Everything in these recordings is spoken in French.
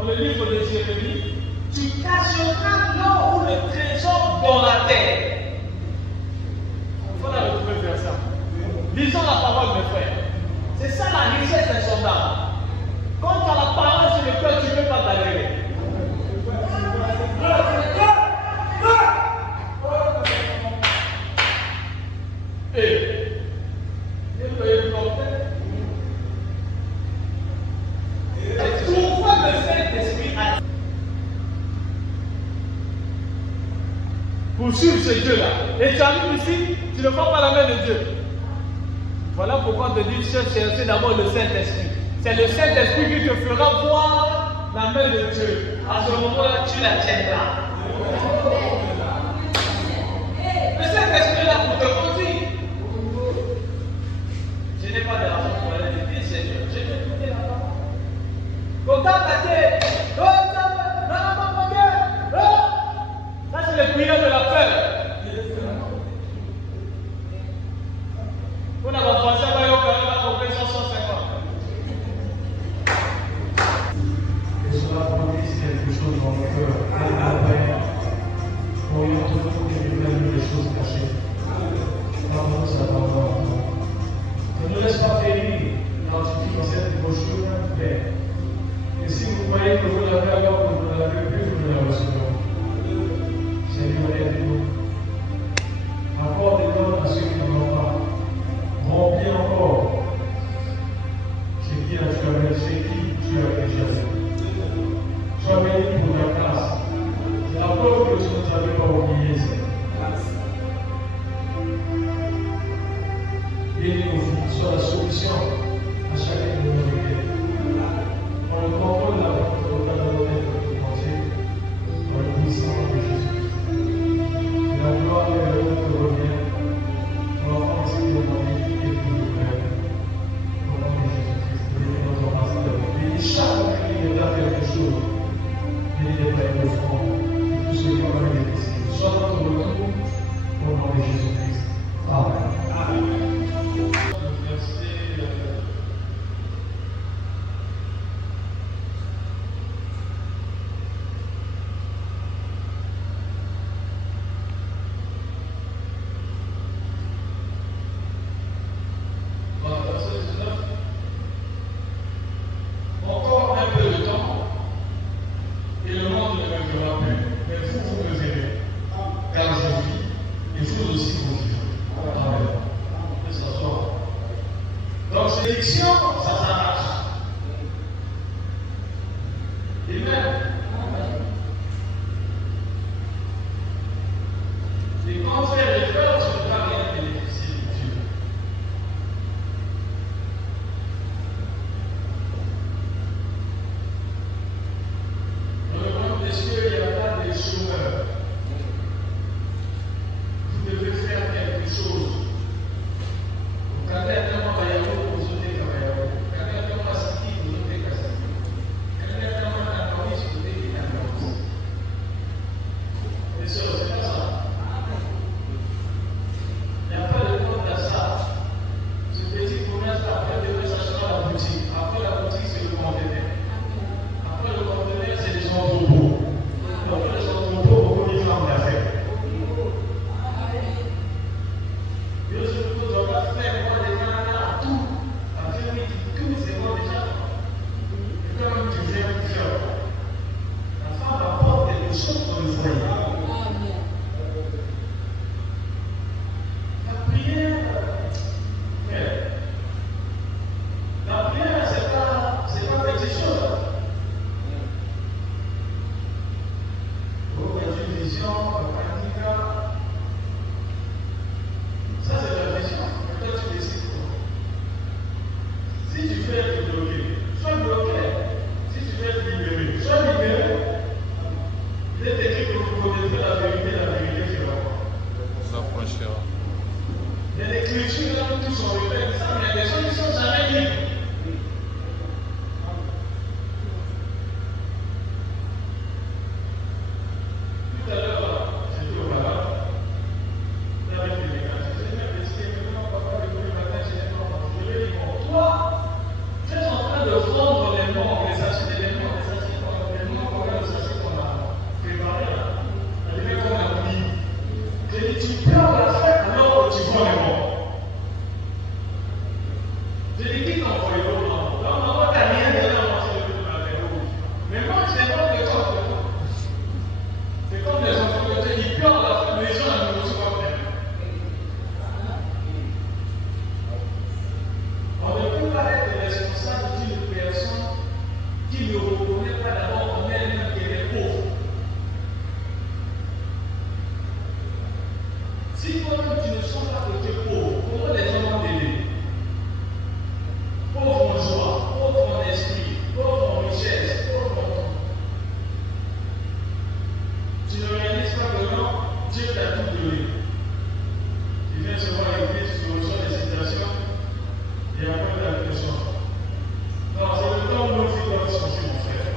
dans le livre de Jérémie, tu cacheras l'or ou le trésor dans la terre. Il faut la retrouver vers ça. Lisons la parole, mes frères. C'est ça la richesse insondable. Quand tu as la parole sur le cœur, tu ne peux pas galérer. Pourquoi le Saint-Esprit a pour suivre ce Dieu-là? Et tu arrives ici, tu ne prends pas la main de Dieu. Voilà pourquoi on te dit chercher d'abord le Saint-Esprit. C'est le Saint-Esprit qui te fera voir la main de Dieu. À ce moment-là, tu la tiendras. Le Saint-Esprit est là pour te conduire. Je n'ai pas d'argent pour aller dire Seigneur. Je vais écouter la parole. Contact ta tête. Ça, c'est le prière de la peur. On a pensé à la compréhension 150. Que cela produise quelque chose dans le cœur. Orientons-nous vers les choses cachées. Pardon, ça pardon. Ne nous laisse pas périr quand tu dis que cette brochure fait. Et si vous croyez que vous l'avez alors que vous ne l'avez plus, vous ne la recevrez. Seigneur, aide-nous. Accorde-nous à ceux qui n'en ont pas. Remplis encore ce qui tu as déjà fait. Sois béni pour ta grâce. C'est la preuve que tu ne nous avais pas oublié, Seigneur. Bénis-nous, sois la solution à chacune de nos requêtes. On le contrôle de la volonté de notre pensée, dans le puissant de Jésus. Et la gloire et l'honneur te revient. Pour l'enfant ainsi de notre vie et pour nous faire. Au nom de Jésus-Christ, bénis notre pasteur. Bénis chaque qui est à quelque chose. Bénis les pères de front et tous ceux qui ont été ici. Sois notre retour au nom de Jésus-Christ. Amen.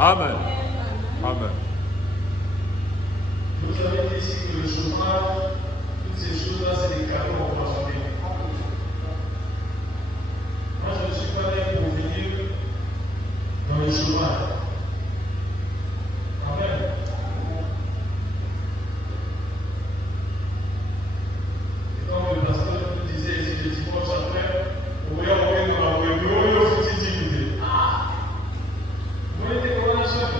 Amen. Amen. Vous avez dit ici que le chômage, toutes ces choses-là, c'est des cadeaux empoisonnés. Moi, je ne suis pas né pour venir dans le chômage. Amen. Et comme le pasteur nous disait ici le dimanche après, on va envoyer dans la rue, mais on faut s'y ah! Vous voyez des correlations?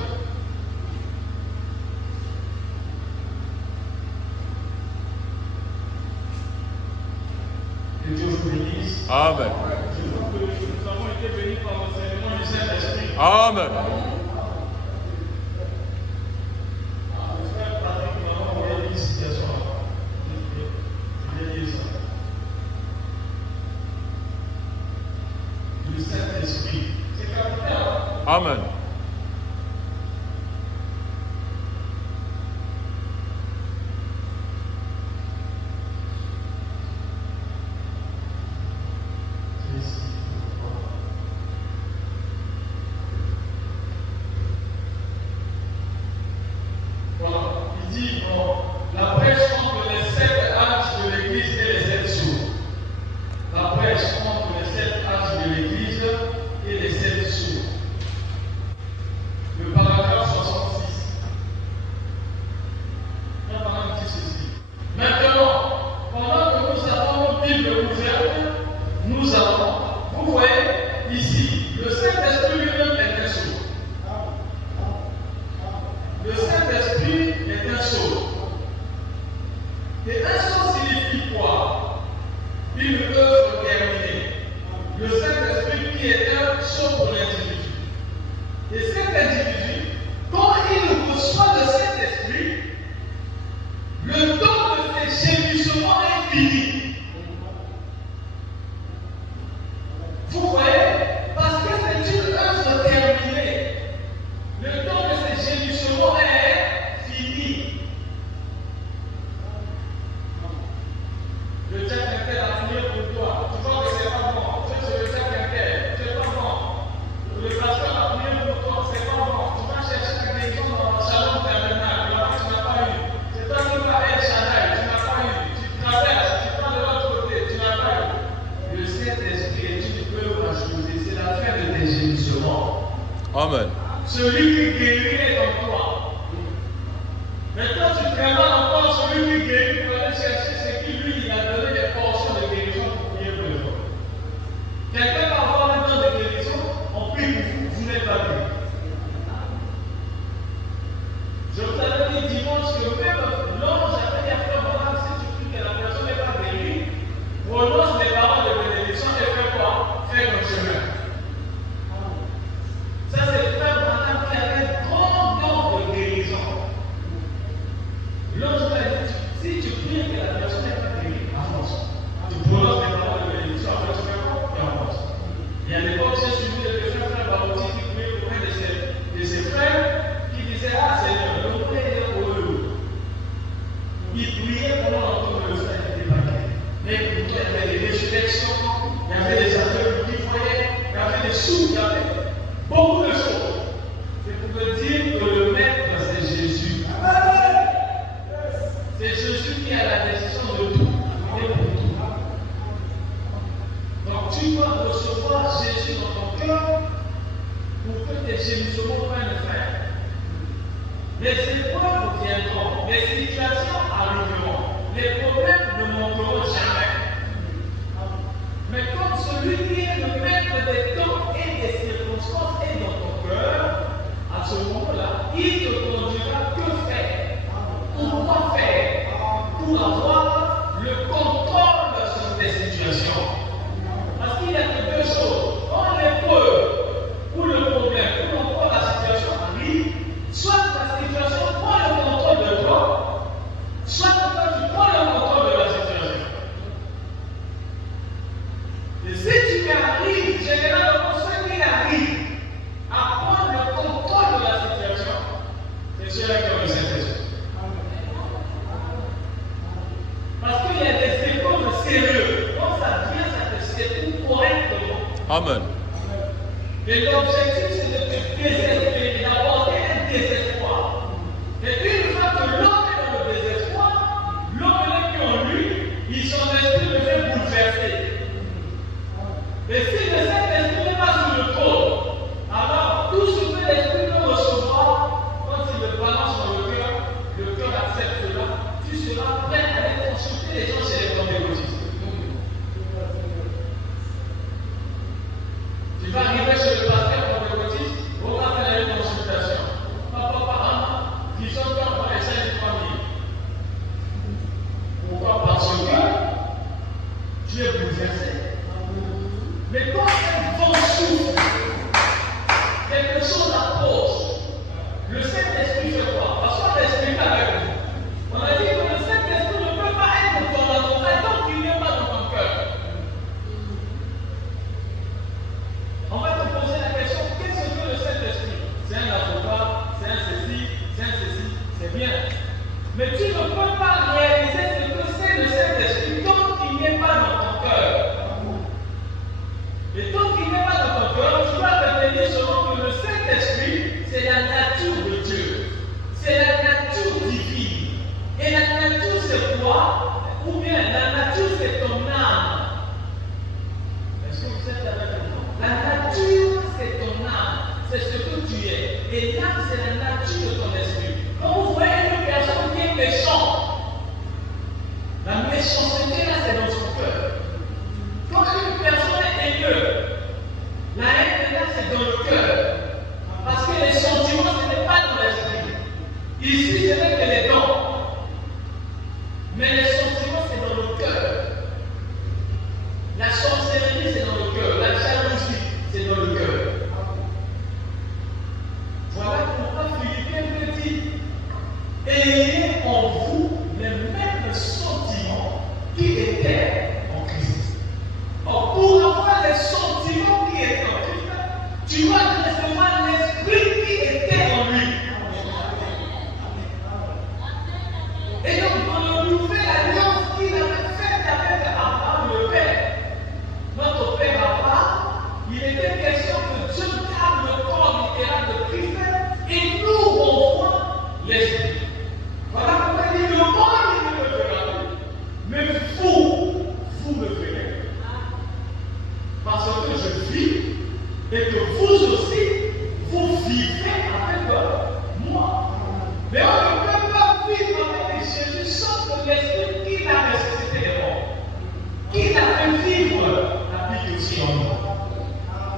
Que Dieu vous bénisse. Amen. Je crois que nous avons été bénis par l'enseignement du Saint-Esprit. Amen. Le frère Patrick m'a envoyé une citation. Je vais lire ça. Le Saint-Esprit. C'est capital. Amen. Voilà. Il dit la prêche contre les 7 âges de l'Église et les 7 sourds. La prêche contre les 7 âges de l'Église et les 7 sourds. Le paragraphe 66. On va dire ceci. Maintenant, pendant que nous avons nos Bibles ouvertes, nous avons, vous voyez ici, le Saint-Esprit lui-même est un sourd. Le Saint-Esprit est un sourd. Et un sourd signifie quoi? Une œuvre terminée. Le Saint-Esprit qui est un sourd pour l'individu. Et cet individu, quand il reçoit le Saint-Esprit, le temps de ses gémissements est fini. Vous voyez? Parce que c'est une œuvre terminée. Le temps de ses gémissements est fini. Le diable interne a prié pour toi. Tu vois que c'est pas bon. Tu es le diable interne. C'est pas bon. Le pasteur a prié pour toi. C'est pas bon. Tu vas chercher la guérison dans le salon terminal. Là-bas, tu n'as pas eu. C'est toi qui vas être Chanel. Tu n'as pas eu. Tu traverses. Tu vas de l'autre côté. Tu n'as pas eu. Le Saint-Esprit est une œuvre ajoutée. C'est la fin de tes gémissements. Amen. Celui qui guérit est en toi. Maintenant, tu travailles encore celui qui guérit pour aller chercher ce qui lui il a donné des portions de guérison pour prier pour les autres. Quelqu'un va avoir un temps de guérison, on prie pour vous, vous n'êtes pas guéri. Je vous avais dit dimanche que même l'ange avait dit à Frère Mohamed, si tu pries que la personne n'est pas guérie, prononce les paroles de bénédiction et fais quoi? Fais ton chemin. Ça, c'est le Frère Mohamed qui avait un grand don de guérison. L'ange m'a dit, si tu pries que la personne n'est pas guérie, avance. Tu prononces les paroles de bénédiction, après tu fais quoi? Tu avances. Et à l'époque, j'ai suivi le frère Barotti qui priait auprès de ses frères qui disaient, ah Seigneur, le prier pour eux. Il priait pendant longtemps que le frère n'était pas guéri. Mais pourtant, il y avait des résurrections, il y avait des aveugles qui voyaient, il y avait des sourds, il y avait beaucoup de choses. C'est pour me dire que le maître, c'est Jésus. C'est Jésus qui a la décision de tout et pour tout. Donc tu dois recevoir Jésus dans ton cœur pour que tes gémissements prennent fin. Les épreuves viendront, les situations arriveront, les problèmes ne manqueront jamais. Mais comme celui qui est le maître des temps et des circonstances est dans ton cœur, à ce moment-là, il te conduira que faire, pourquoi faire, pour avoir le contrôle sur tes situations. Parce qu'il n'y a que deux choses. Quand l'épreuve ou le problème ou encore la situation arrive, soit la situation prend le contrôle de toi, soit toi tu prends le contrôle de la situation. Et si tu arrives, généralement ce qui arrive à prendre le contrôle de la situation, c'est cela qui est le Saint-Esprit. Mais tu ne peux pas réaliser ce que c'est le Saint-Esprit tant qu'il n'est pas dans ton cœur. Et tant qu'il n'est pas dans ton cœur, tu vas retenir seulement que le Saint-Esprit, c'est la nature de Dieu. C'est la nature divine. Et la nature, c'est quoi? Ou bien la nature, c'est ton âme. Est-ce que vous êtes avec moi? La nature, c'est ton âme. C'est ce que tu es. Et l'âme, c'est la nature de ton esprit. Quand vous voyez une personne qui est méchante, la méchanceté là, c'est dans son cœur. Quand une personne est haineuse, la haine là, c'est dans le cœur. Parce que les sentiments, ce n'est pas dans l'esprit. Ici, ce n'est que les dents. Mais les sentiments, c'est dans le cœur. La sorcellerie, c'est dans le cœur. La jalousie, c'est dans le cœur. Voilà pourquoi Philippiens dit: ayez en vous les mêmes sentiments qui étaient en Christ. Or, pour avoir les sentiments qui étaient en Christ, tu vas recevoir l'esprit qui était en lui. Et donc, dans la nouvelle alliance qu'il avait faite avec Abraham, le Père, notre Père Abraham, il était question que Dieu garde le corps littéral de Christ et nous renvoie l'esprit. Voilà pourquoi il dit: le monde il ne me verra plus, mais vous me verrez. Parce que je vis et que vous aussi, vous vivez avec moi. Mais on ne peut pas vivre avec Jésus sans que l'esprit qui l'a ressuscité des morts, qui l'a fait vivre, habite aussi en nous.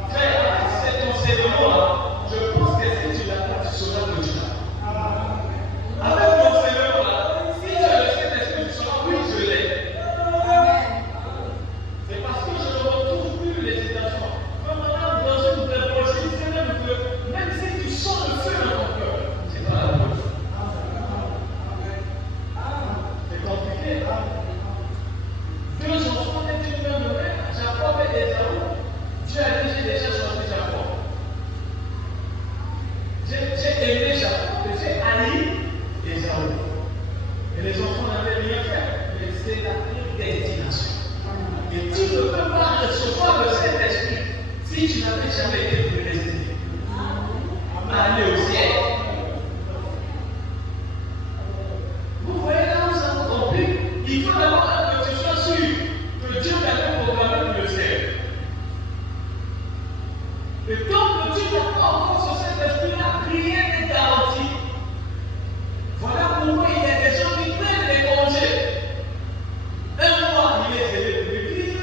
Frère, avec cet enseignement-là, je pense que si tu l'as pas, tu sauras que tu l'as. Avec l'enseignement-là, si tu as le Saint-Esprit, tu sauras: oui, je l'ai. C'est parce que je ne retrouve plus l'hésitation. Quand on est dans une dévotion, c'est même si tu sens le feu dans ton cœur, c'est pas la bonne. C'est compliqué. Deux enfants n'étaient une même mère, Jacob et Ésaü. Dieu a dit: j'ai déjà choisi Jacob. J'ai aimé Jacob et j'ai haï Ésaü. Et les enfants n'avaient rien fait, mais c'est la prédestination. Et tu ne peux pas recevoir le Saint-Esprit si tu n'avais jamais été prédestiné à aller au ciel. Vous voyez là où ça vous complique? Il faut d'abord que tu sois sûr que Dieu t'avait programmé pour le ciel. Et tant que tu n'as pas encore ce Saint-Esprit-là, rien n'est garanti. Voilà pourquoi il y a des gens qui prennent des congés. Un mois, il est zélé pour l'église.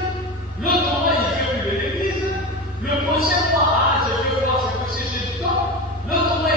L'autre mois, il ne veut plus de l'église. Le prochain mois, je vais voir ce que c'est Jésus. L'autre mois,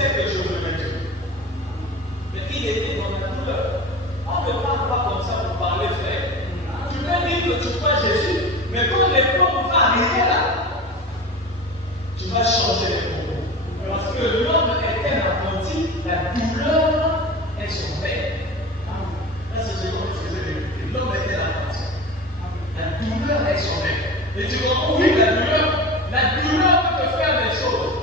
sais que je veux le Dieu. Mais il était dans la douleur. On ne parle pas comme ça pour parler, frère. Tu peux dire que tu crois Jésus, mais quand l'épreuve va arriver là, tu vas changer les propos. Parce que l'homme est un apprenti, la douleur est son père. Là, c'est ce qu'on faisait d'écouter. L'homme est un apprenti. La douleur est son père. Et tu comprends, oui, la douleur peut te faire des choses.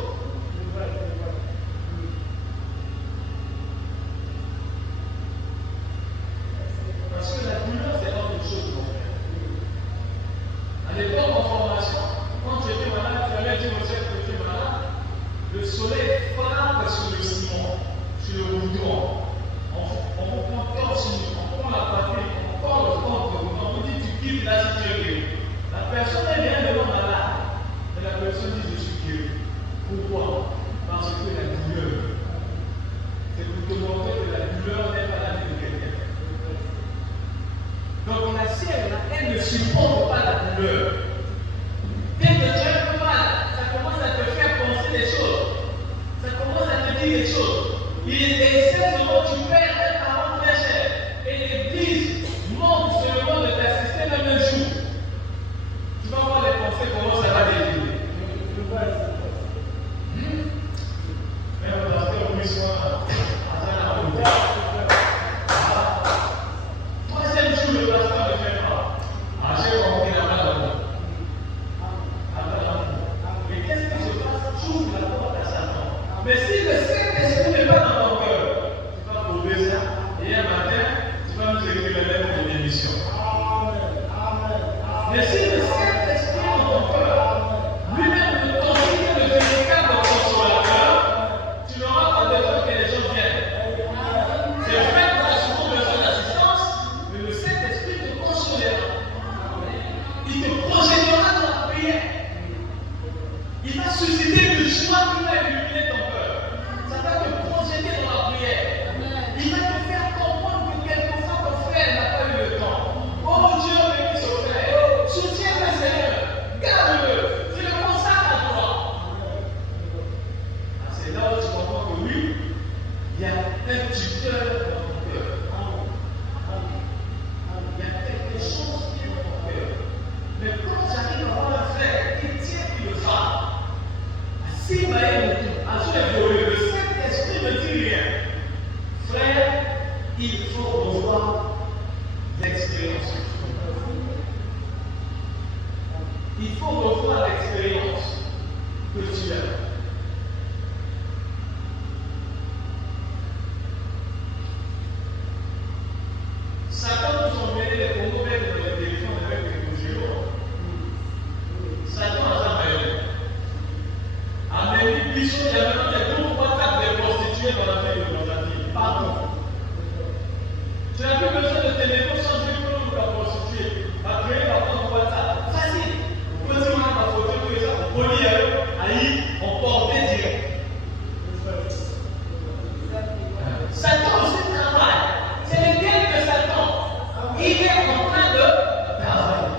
Parce que la douleur, c'est autre chose qu'on fait. À l'époque en formation, quand tu étais malade, tu allais dire au chef que tu es malade, le soleil frappe sur le ciment, sur le goudron. On vous prend torse, on prend la poitrine, on prend le ventre, on vous dit tu quittes là si tu es guéri. La personne est bien devant malade, et la personne dit je suis guéri. Pourquoi? Parce que la douleur, c'est pour te montrer que la douleur n'est pas la vie de quelqu'un. Donc la sienne, elle ne supporte pas la douleur. Dès que tu as mal, ça commence à te faire penser des choses. Ça commence à te dire des choses. Il est seulement tu perds un parent très cher. Et l'Église manque seulement de t'assister le même jour. Tu vas voir les pensées, comment ça va défiler. Même le pasteur lui soit troisième jour, le pasteur ne fait pas. J'ai compris la main d'abord. Mais qu'est-ce qui se passe? J'ouvre la porte à Satan. Mais si le Saint-Esprit n'est pas dans ton cœur, tu vas prouver ça. Et un matin, tu vas nous écrire le lettre de démission. Mais si le Saint-Esprit est dans ton cœur, lui-même ne considère le véritable consolateur, tu n'auras pas besoin que les gens viennent. C'est vrai que tu as souvent besoin d'assistance, mais le Saint-Esprit te consolera. Il te projettera dans la prière. Il va susciter une joie qui va illuminer ton cœur. Ça va te projeter dans la prière. Il va te faire comprendre que quelquefois ton frère n'a pas eu le temps. Oh Dieu, bénis ce frère. Soutiens le Seigneur. Garde-le. Tu le consacres à toi. C'est là où tu comprends que oui, il y a un tuteur dans ton cœur. Il y a quelque chose qui est dans ton cœur. Mais quand j'arrive à voir un frère qui tient qui le frappe, si le Saint-Esprit ne dit rien, frère, il faut revoir l'expérience. Il faut revoir l'expérience que tu as. Satan nous envoyait les chronomètres dans le téléphone avec les mesures. Satan a jamais eu. Amélie Bichon, il y a maintenant des groupes WhatsApp des prostituées dans la ville de Brazzaville. Pardon. Tu n'as plus besoin de téléphone sans dire que la prostituée va créer la compte WhatsApp. Facile. Vous pouvez dire ma photo, tout ça. Vous pouvez aller en portée direct. Satan aussi travaille. C'est lequel que Satan? Il est en train de travailler.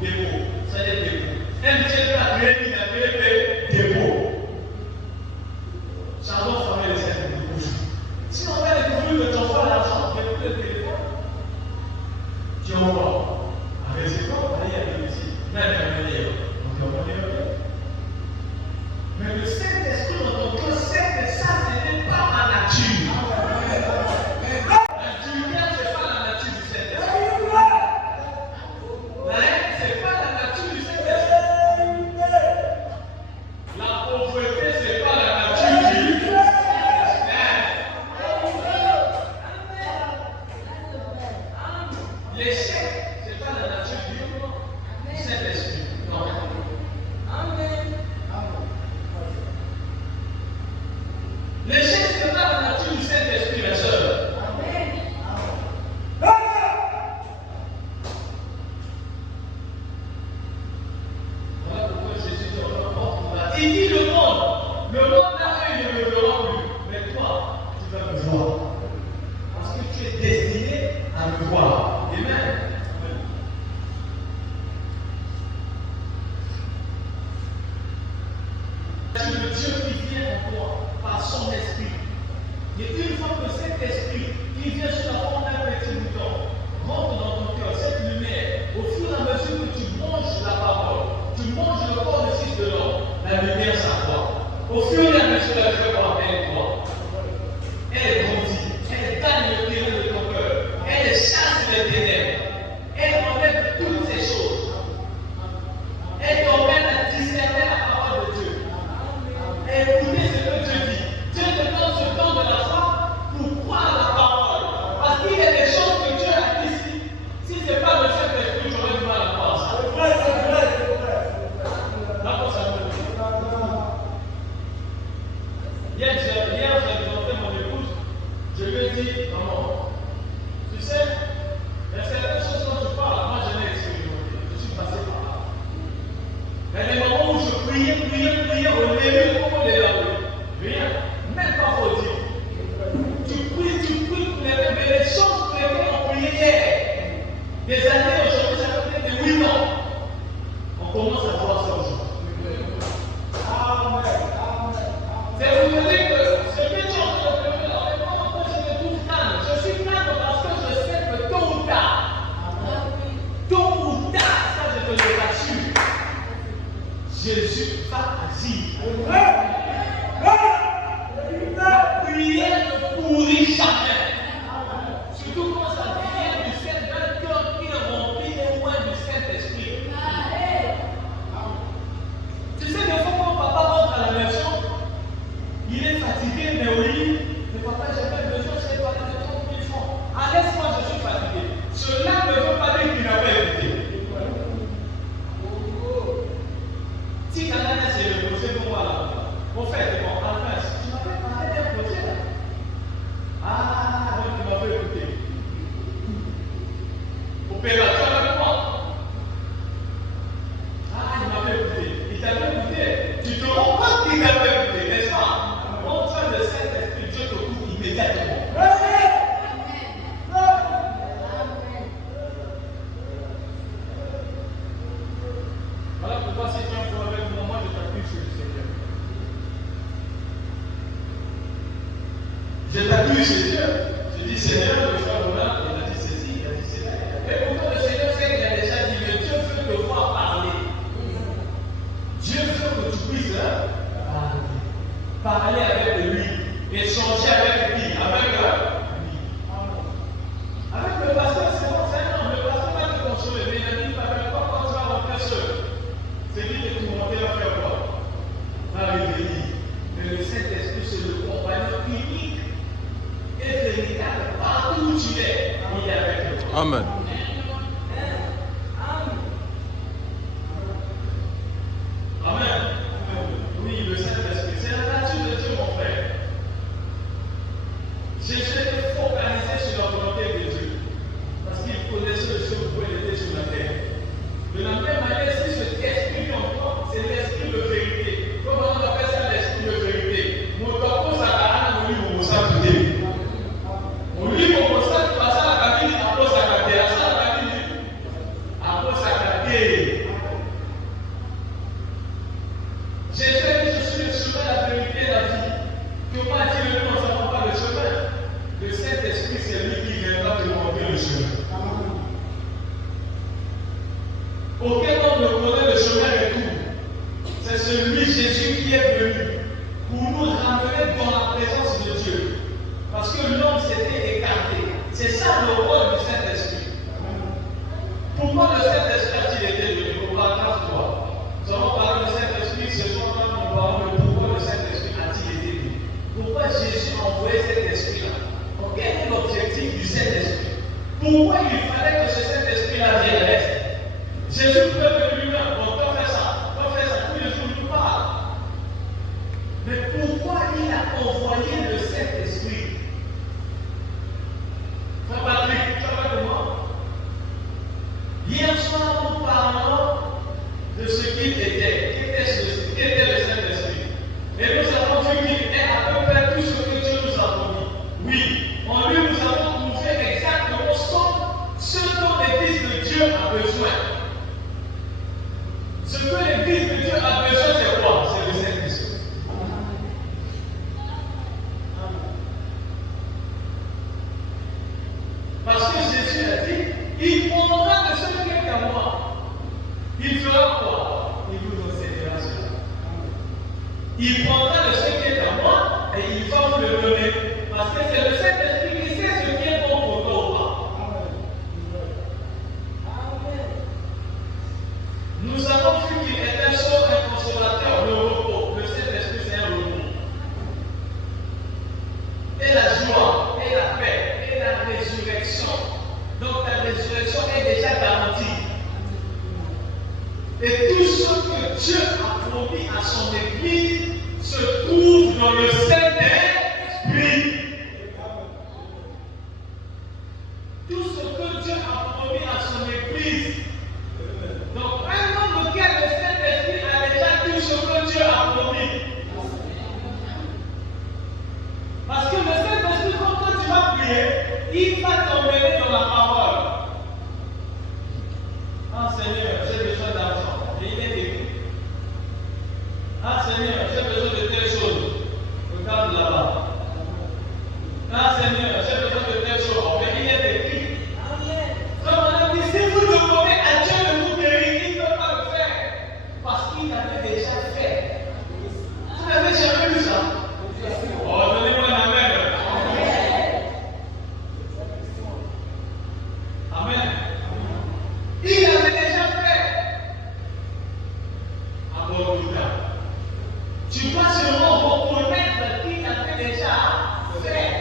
Dépôt. Ça y est, dépôt. Un monsieur a créé, il a créé dépôt. Charbon fermé les cercles de bouche. Si on va découvrir que tu envoies l'argent depuis le téléphone, tu envoies. Avec ses corps, allez avec ici. Même un meilleur. Donc on va dire. Mais le Saint-Esprit dans ton cœur sait que ça, ce n'est pas ma nature. La dureté, ce n'est pas la nature du Saint-Esprit. La haine, ce n'est pas la nature du Saint-Esprit. La pauvreté, ce n'est pas la nature du Saint-Esprit. L'échec, ce n'est pas la nature du Saint-Esprit. Non. L'échec, ce n'est pas la nature du Saint-Esprit, la sœur. Voilà pourquoi Jésus dit on va. Il dit le monde a œil, ne me verra plus. Mais toi, tu vas me voir. Parce que tu es destiné à me voir. Amen. des ténèbres. Elle enlève toutes ces choses. Elle t'emmène à discerner la parole de Dieu. Et écouter ce que Dieu dit. Dieu te donne ce temps de la foi pour croire la parole. Parce qu'il y a des choses que Dieu a dit ici. Si ce n'est pas le Saint-Esprit, j'aurais du mal à croire ça. D'accord, ça me dit. Hier, j'ai présenté mon épouse. Je lui ai dit, maman, tu sais, il y a certaines choses dont tu parles, moi je l'ai expérimenté. Je suis passé par là. Il y a des moments où je priais au début, comment les laver. Rien, même pas pour dire. Tu pries, mais les choses pour lesquelles on priait hier, des années aujourd'hui, ça fait peut-être des 8 ans. On commence à voir ça aujourd'hui. C'est vous dire que ce que tu es en train de faire, honnêtement, je me trouve calme. Je suis calme parce que je sais que tôt ou tard, ça je te le rassure, Jésus va agir. La prière ne pourrit jamais. Surtout quand ça vient du Saint-Esprit, d'un cœur qui est rempli au moins du Saint-Esprit. Tu sais, des fois, quand papa rentre à la maison, il est fatigué, mais au lit, mais papa, j'avais besoin, je sais pas, de 30 000 francs. Ah, laisse-moi, je suis fatigué. Cela ne veut pas dire qu'il n'a pas écouté. Si quelqu'un s'est reposé pour moi là, au fait, bon, enfin, tu m'avais parlé d'un projet là. Ah, donc tu m'avais écouté. Opération avec moi. Ah, il m'avait écouté. Il t'avait écouté. Tu te rends compte qu'il t'avait écouté, n'est-ce pas? Montre le Saint-Esprit, Dieu te coupe immédiatement. Voilà pourquoi si tu es un problème avec moi, je t'appuie sur le Seigneur. Je t'appuie sur Dieu. Je dis Seigneur, le frère Roland, il a dit ceci, il a dit cela. Mais pourtant le Seigneur sait qu'il a déjà dit, mais Dieu veut te voir parler. Dieu veut que tu puisses parler avec lui, échanger avec lui, avec le pasteur, c'est bon, c'est un homme. Le pasteur va te consoler, mais il a dit, pas quand tu vas rentrer seul. C'est lui qui est tourmenté, va faire quoi? Va revenir. Mais le Saint-Esprit, c'est le compagnon unique et véritable. Partout où tu es, il est avec toi. Amen. Amen. Oui, le Saint-Esprit, c'est la nature de Dieu, mon frère. Jésus était focalisé sur la volonté de Dieu. Parce qu'il connaissait le jour où il était sur la terre. De la même manière, si cet esprit en toi, c'est l'esprit de vérité. Comment on appelle ça l'esprit de vérité? Mon corps, ça a un livre, on s'appelle. On lit mon constat, tu passes à la cabine, après ça a gâté. À la cabine, après ça a gâté. Jésus a dit, je suis le chemin, la vérité et la vie. Comment dit-il, nous ne savons pas le chemin? Le Saint-Esprit, c'est lui qui viendra te montrer le chemin. Aucun homme ne connaît le chemin de tout. C'est celui, Jésus, qui est venu pour nous ramener dans la présence de Dieu. Parce que l'homme s'était écarté. C'est ça le rôle du Saint-Esprit. Pourquoi le Saint-Esprit a-t-il été venu? Pour la grâce de toi. Nous allons parler du Saint-Esprit, ce soir, quand nous parlons de pourquoi le Saint-Esprit a-t-il été venu. Pourquoi Jésus a envoyé cet esprit-là? Quel est l'objectif du Saint-Esprit? Pourquoi il fallait que ce Saint-Esprit-là vienne reste? Jésus pouvait venir lui-même, on peut faire ça, tous les jours, il nous parle. Mais pourquoi il a envoyé le Saint-Esprit? Frère Patrick, tu vas de moi? Hier soir, nous parlons de ce qu'il était. Qui était le Saint-Esprit? Et nous avons vu qu'il est à peu près tout ce que Dieu nous a promis. Oui, en lui, nous avons trouvé exactement ce dont l'Église de Dieu a besoin. Ce que l'Église de Dieu a besoin, c'est quoi? C'est le Saint-Esprit. Parce que Jésus a dit, il prendra de ce qui est à moi. Il fera quoi? Il vous enseignera cela. Il prendra de ce qui est à moi et il va vous le donner. Parce que c'est le Saint-Esprit qui sait ce qui est bon pour toi ou pas. Église se trouve dans le Saint-Esprit. Tout ce que Dieu a promis à son Église. Donc, un homme auquel le Saint-Esprit a déjà tout ce que Dieu a promis. Parce que le Saint-Esprit, quand tu vas prier, il va t'emmener dans la parole. Ah Seigneur, j'ai besoin d'argent. Et il est écrit. Ah Seigneur, j'ai besoin de telle chose. Regarde là-bas. Ah Seigneur, j'ai besoin de telle chose. Mais il est écrit. Comme on a dit, si vous demandez à Dieu de vous guérir, il ne peut pas le faire. Parce qu'il l'avait déjà fait. Vous n'avez jamais vu ça? Oh, donnez-moi un amen. Amen. Il l'avait déjà fait. Alléluia. Tu dois seulement reconnaître qu'il l'avait déjà fait.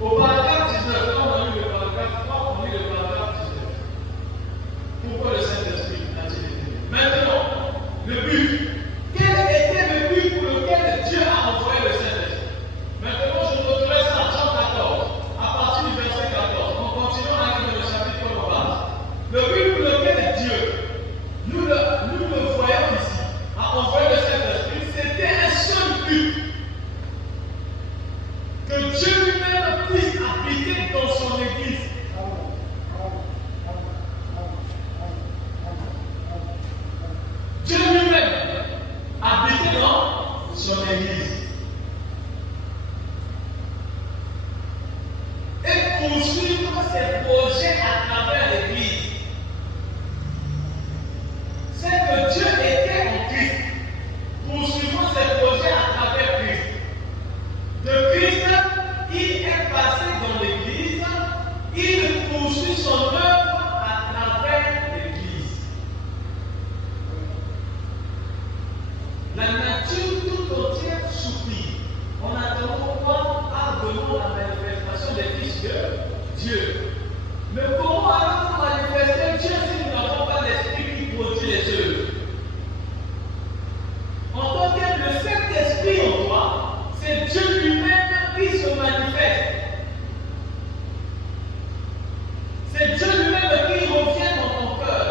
Au paragraphe 19, quand on a lu le paragraphe 3, on lit le paragraphe 19. Pourquoi le Saint-Esprit a-t-il été? Maintenant, le but. Quel était le but pour lequel Dieu a envoyé le Saint-Esprit? Maintenant, je vous donnerai ça à Jean 14, à partir du verset 14. On continue à lire le chapitre qu'on base. Le but pour lequel Dieu, nous le voyons ici, a envoyé le Saint-Esprit, c'était un seul but. Que Dieu lui-même puisse habiter dans son Église. Dieu lui-même habiter dans son Église. Et poursuivre ses projets à travers l'Église. C'est que Dieu était en Christ. Poursuivant ses projets à travers Christ. De Christ, il est passé dans l'Église, il poursuit son œuvre à travers l'Église. La nature tout entière soupire en attendant quoi? Ardemment la manifestation des fils de Dieu. Mais comment allons-nous manifester Dieu si nous n'avons pas l'Esprit qui produit les œuvres? En tant que le Saint-Esprit en toi, c'est Dieu lui-même qui se manifeste. C'est Dieu lui-même qui revient dans ton cœur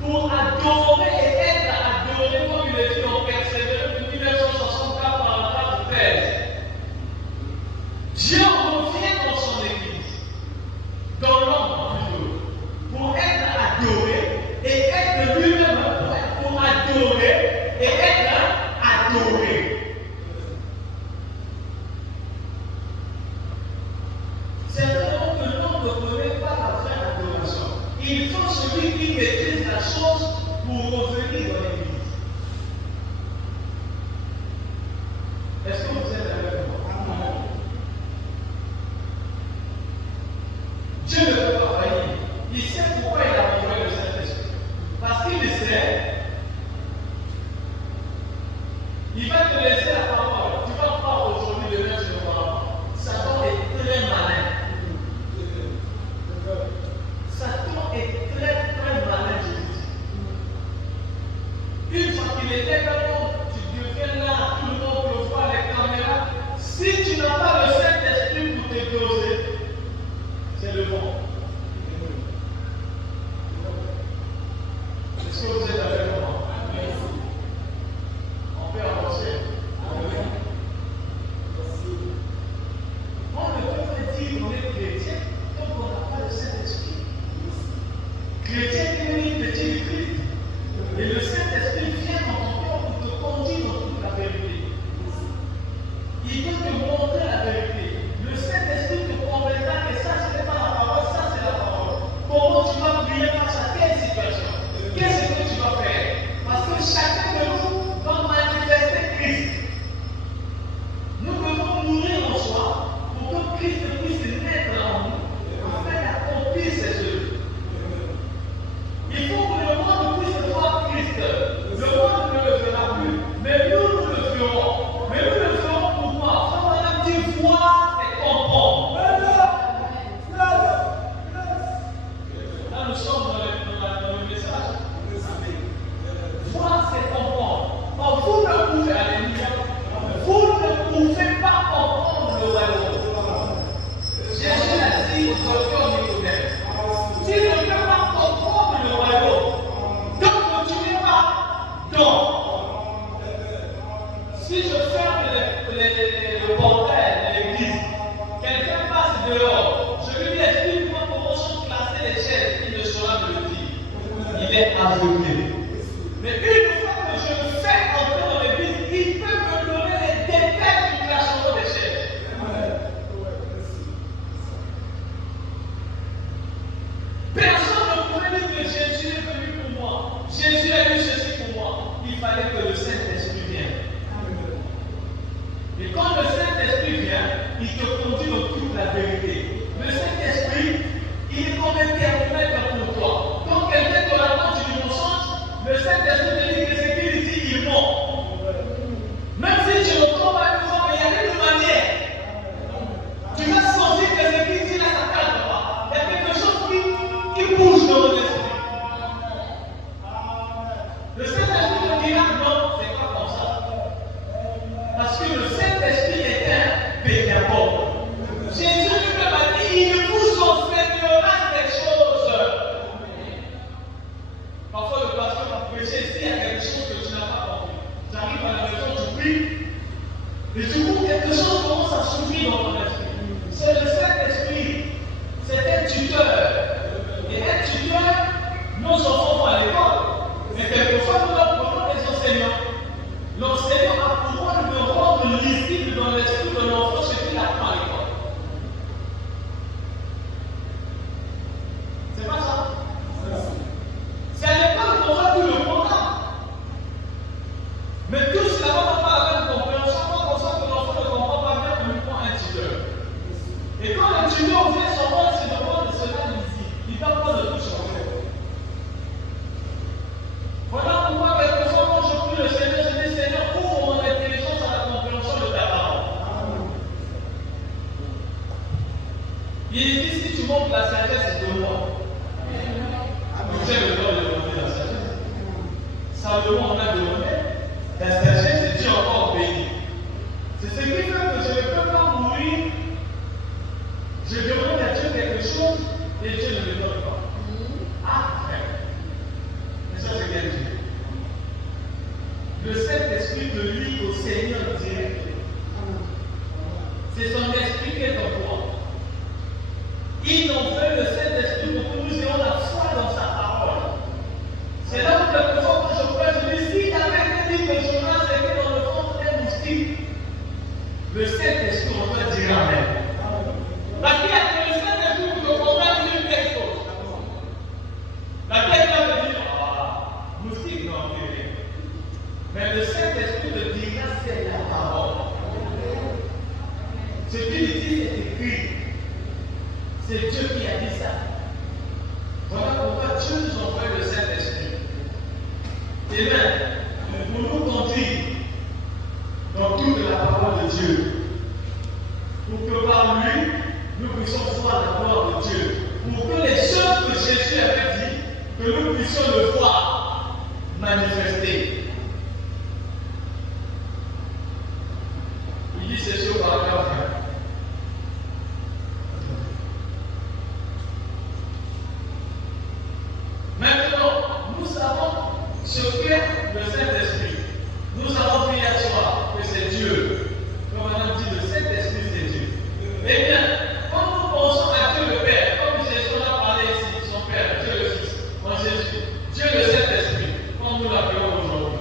pour adorer et être adoré, comme il est dit en Persévéré de 1964 par la 13. Dieu revient dans son Église, dans l'homme plutôt, pour être adoré et être lui-même pour adorer et être adoré. Certainement que l'homme ne connaît pas la vraie adoration. Il faut celui qui maîtrise la chose pour revenir dans l'Église. Est-ce que vous êtes avec moi? Dieu ne peut pas faillir. Il sait pourquoi il a envoyé le Saint-Esprit. Parce qu'il sait. Il va te laisser la parole. Tu vas croire aujourd'hui, demain, tu ne crois pas. Satan est très malin. Satan est très très malin, je dis. Une fois qu'il était vraiment, tu deviens là, tout le monde peut voir les caméras. Si tu n'as pas le Saint-Esprit pour te doser, c'est le vent. Est-ce que vous êtes avec moi? On peut avancer. On ne peut pas dire qu'on est chrétien tant qu'on n'a pas le Saint-Esprit. Chrétien qui est chrétien du Christ. Et le Saint-Esprit vient dans ton cœur pour te conduire dans toute la vérité. Il peut te montrer la vérité. Le Saint-Esprit te convaincra que ça, ce n'est pas la parole, ça, c'est la parole. Comment tu vas prier face à quelle situation? Qu'est-ce que tu vas faire? Parce que chacun de nous doit manifester Christ. Nous devons mourir en soi pour que Christ puisse naître en nous, afin d'accomplir ses œuvres. Il faut que le monde puisse voir Christ. Le monde ne le verra plus, mais nous, nous le ferons. Mais nous le ferons pour moi. Et quand le Saint-Esprit vient, il te conduit dans toute la vérité. Le Saint-Esprit, il est comme un thermomètre pour toi. Quand quelqu'un te raconte une mensonge, le Saint-Esprit te dit que ce qu'il dit, il ment. Même si tu ne comprends pas, il y a une manière. Tu vas sentir que ce qu'il dit là, ça ne calme pas. Il y a quelque chose qui bouge dans ton esprit. Le Saint-Esprit te dira non, c'est pas comme ça. Parce que le Saint-Esprit est un pédagogue. Jésus lui-même a dit, il vous enseignera des choses. Parfois le pasteur va prêcher, s'il y a quelque chose que tu n'as pas compris. Tu arrives à la maison, tu pries, et du coup quelque chose commence à s'ouvrir dans ton esprit. C'est le Saint-Esprit, c'est un tuteur. Et un tuteur, nos enfants vont à l'école, mais quelquefois nous leur prenons des enseignants. L'enseignant a pour rôle de rendre lisible dans l'esprit de l'enfant ce qu'il apprend à l'école. C'est pas ça? C'est à l'école qu'on voit tout le programme. Mais tout cela n'a pas la même compréhension. Quand on sent que l'enfant ne comprend pas bien, on lui prend un tuteur. Et quand le tuteur vient, son rôle, c'est de rendre cela lisible. Il ne va pas de tout changer. Voilà pourquoi quelquefois, quand je prie le Seigneur, je dis Seigneur, ouvre mon intelligence à la compréhension de ta parole. Il dit si tu montres la sagesse de moi, j'ai le droit de demander la sagesse. Salomon en a demandé. La sagesse, c'est Dieu encore béni. C'est ce qui fait que je ne peux pas mourir. Je demande à Dieu quelque chose et Dieu ne me donne pas. Ah, frère. Mais ça, c'est quel Dieu? Le Saint-Esprit te lie au Seigneur directement. C'est son esprit qui est en toi. Il en fait le Saint-Esprit pour que nous ayons la foi dans sa parole. C'est là où quelquefois quand je prie, je dis si t'avais dit que Jonas était dans le ventre d'un moustique, le Saint-Esprit en toi dira Amen. Parce qu'il y a que le Saint-Esprit pour te comprendre une telle chose. La tête là me dit moustique, non, mais le Saint-Esprit te dira c'est la parole. Ce qu'il dit, c'est écrit. C'est Dieu qui a dit ça. Voilà pourquoi Dieu nous envoie le Saint-Esprit. Et bien, pour nous conduire dans toute la parole de Dieu, pour que par lui, nous puissions voir la gloire de Dieu. Pour que les choses que Jésus avait dit, que nous puissions le voir manifester. Il dit ceci au paragraphe 1. Maintenant, nous savons ce qu'est le Saint-Esprit. Nous avons vu hier soir que c'est Dieu. Comme on a dit, le Saint-Esprit, c'est Dieu. Eh bien, quand nous pensons à Dieu le Père, comme Jésus a parlé ici, son Père, Dieu le Fils, en Jésus, Dieu le Saint-Esprit, comme nous l'appelons aujourd'hui.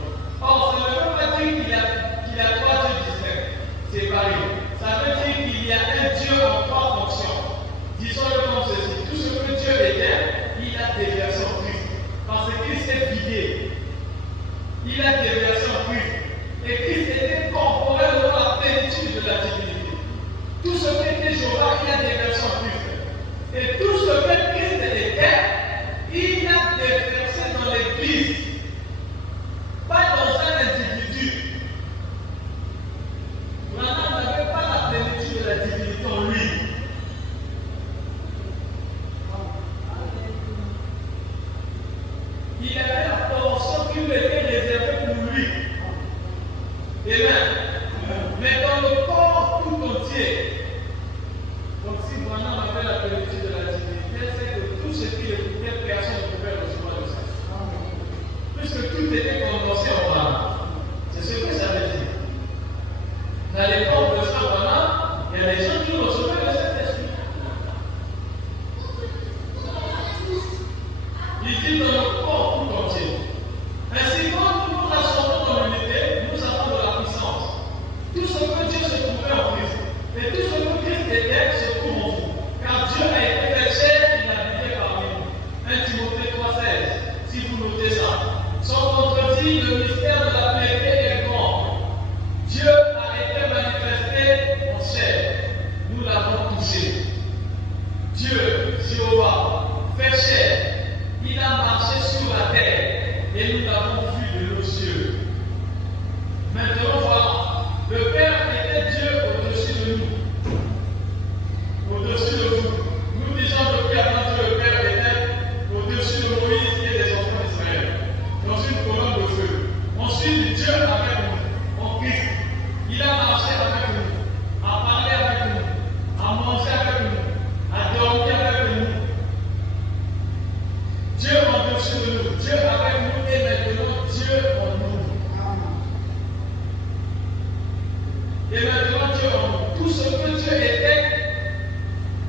tout ce que Dieu était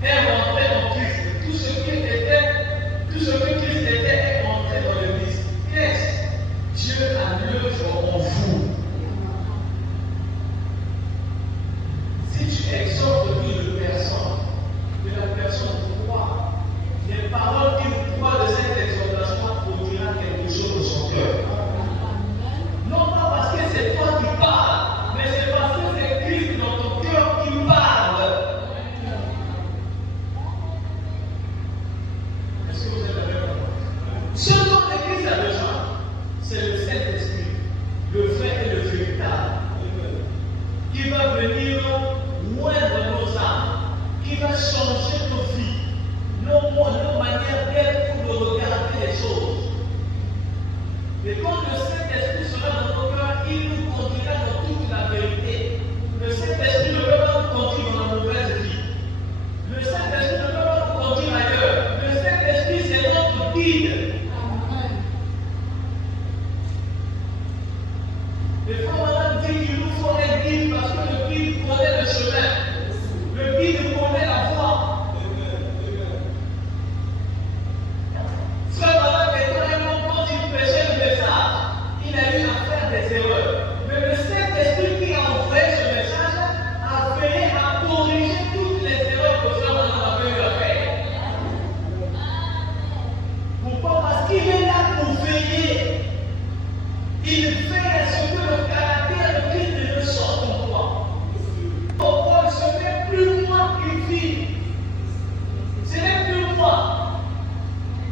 est rentré en Christ. Tout ce que Christ était est rentré dans l'Église. Qu'est-ce Dieu a l'œuvre en vous? Si tu exhortes une personne, que la personne croit, les paroles qu'il croit de cette exhortation produira quelque chose dans son cœur. Non pas parce que c'est toi qui parles, mais c'est parce que c'est Christ dans ton cœur qui parle. Est-ce que vous êtes avec moi? Ce dont l'Église a besoin, c'est le Saint-Esprit, le vrai et le véritable, qui va venir moindre nos âmes, qui va changer nos vies, nos manières d'être ou de regarder les choses. Et quand le Saint-Esprit sera dans nos cœurs, il nous conduira dans toute la vérité. Le Saint-Esprit ne peut pas nous conduire dans la mauvaise vie. Le Saint-Esprit ne peut pas nous conduire ailleurs. Le Saint-Esprit, c'est notre guide. Les fois, madame dit qu'il nous faut un guide parce que le guide connaît le chemin. Le guide connaît la voie. Frère, madame, étonnamment, quand il prêchait le message, il a eu à faire des erreurs. Mais le Saint-Esprit qui a envoyé ce message a veillé à corriger toutes les erreurs que frère madame avait eu à faire. Pourquoi? Parce qu'il est là pour veiller. Il fait à ce que le caractère de Christ ne sorte en toi. Pourquoi ce n'est plus moi qui vis? Ce n'est plus moi.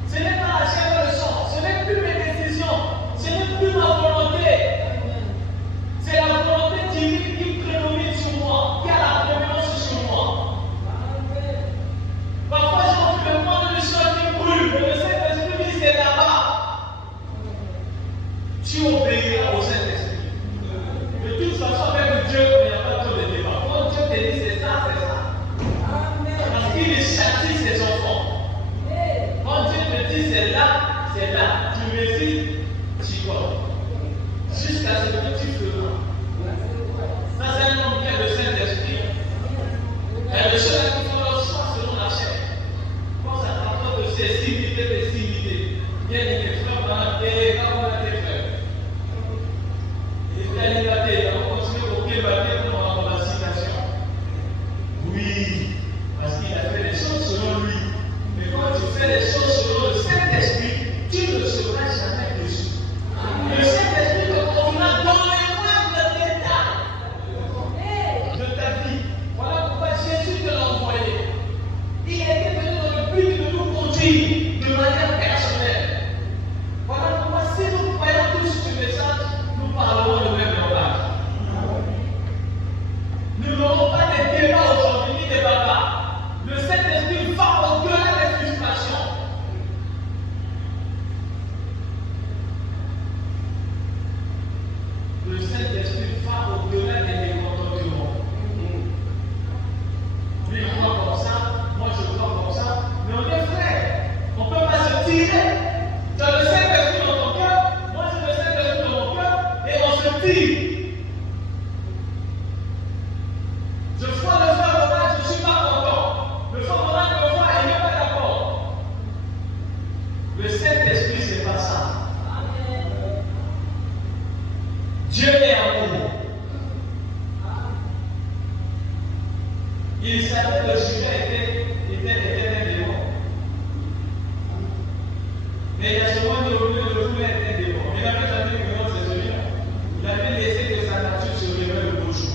Ce n'est pas la chair et le sang. Ce n'est plus mes décisions. Ce n'est plus ma volonté. C'est la volonté divine qui prédomine sur moi, qui a la prédominance sur moi. Parfois, j'ai envie de prendre une chose qui brûle, mais le Saint-Esprit dit c'est là-bas. Tu obéiras au Saint-Esprit. De toute façon, avec Dieu, il n'y a pas trop de débat. Quand Dieu te dit c'est ça, c'est ça. Parce qu'il châtie ses enfants. Quand Dieu te dit c'est là, tu méfies, tu vois. Jusqu'à ce que tu feras. Ça, c'est un homme qui a le Saint-Esprit. Et le seul qui fait leur choix selon la chair. Quand ça parle de ces civilités, bien des frères, et quand on a des frères. Et la liberté, on continue au pied battu dans la citation. Oui, parce qu'il a fait les choses selon lui. Mais quand tu fais les choses selon le Saint-Esprit, tu ne seras jamais déçu. Le Saint-Esprit te conduira dans les moindres détails de ta vie. Voilà pourquoi Jésus te l'a envoyé. Il était venu dans le but de nous conduire de manière personnelle. Voilà pourquoi si nous croyons tous ce message, nous parlerons le même langage. Nous n'aurons pas de débat aujourd'hui ni de baba. Le Saint-Esprit va au-delà des frustrations. Le Saint-Esprit va au-delà des mécontentements. Lui, il croit comme ça, moi je crois comme ça, mais on est frères. On ne peut pas se tirer. Tu as le Saint-Esprit dans ton cœur, moi j'ai le Saint-Esprit dans mon cœur, et on se tire. Je vois le frère Romain, je ne suis pas content. Le frère Romain me voit, il n'est pas d'accord. Le Saint-Esprit, ce n'est pas ça. Dieu est amour. Il savait que Judas était un démon. Mais il a souvent développé le fou être un démon. Il n'avait jamais vu dans ses yeux. Il avait laissé que sa nature se révèle le beau jour.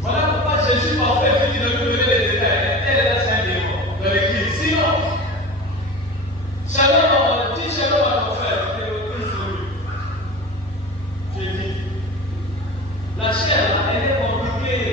Voilà pourquoi Jésus parfait dit de nous donner les détails. Elle est là, c'est un démon dans l'église. Sinon, shalom, dis shalom à ton frère. J'ai dit, la chair, elle est compliquée.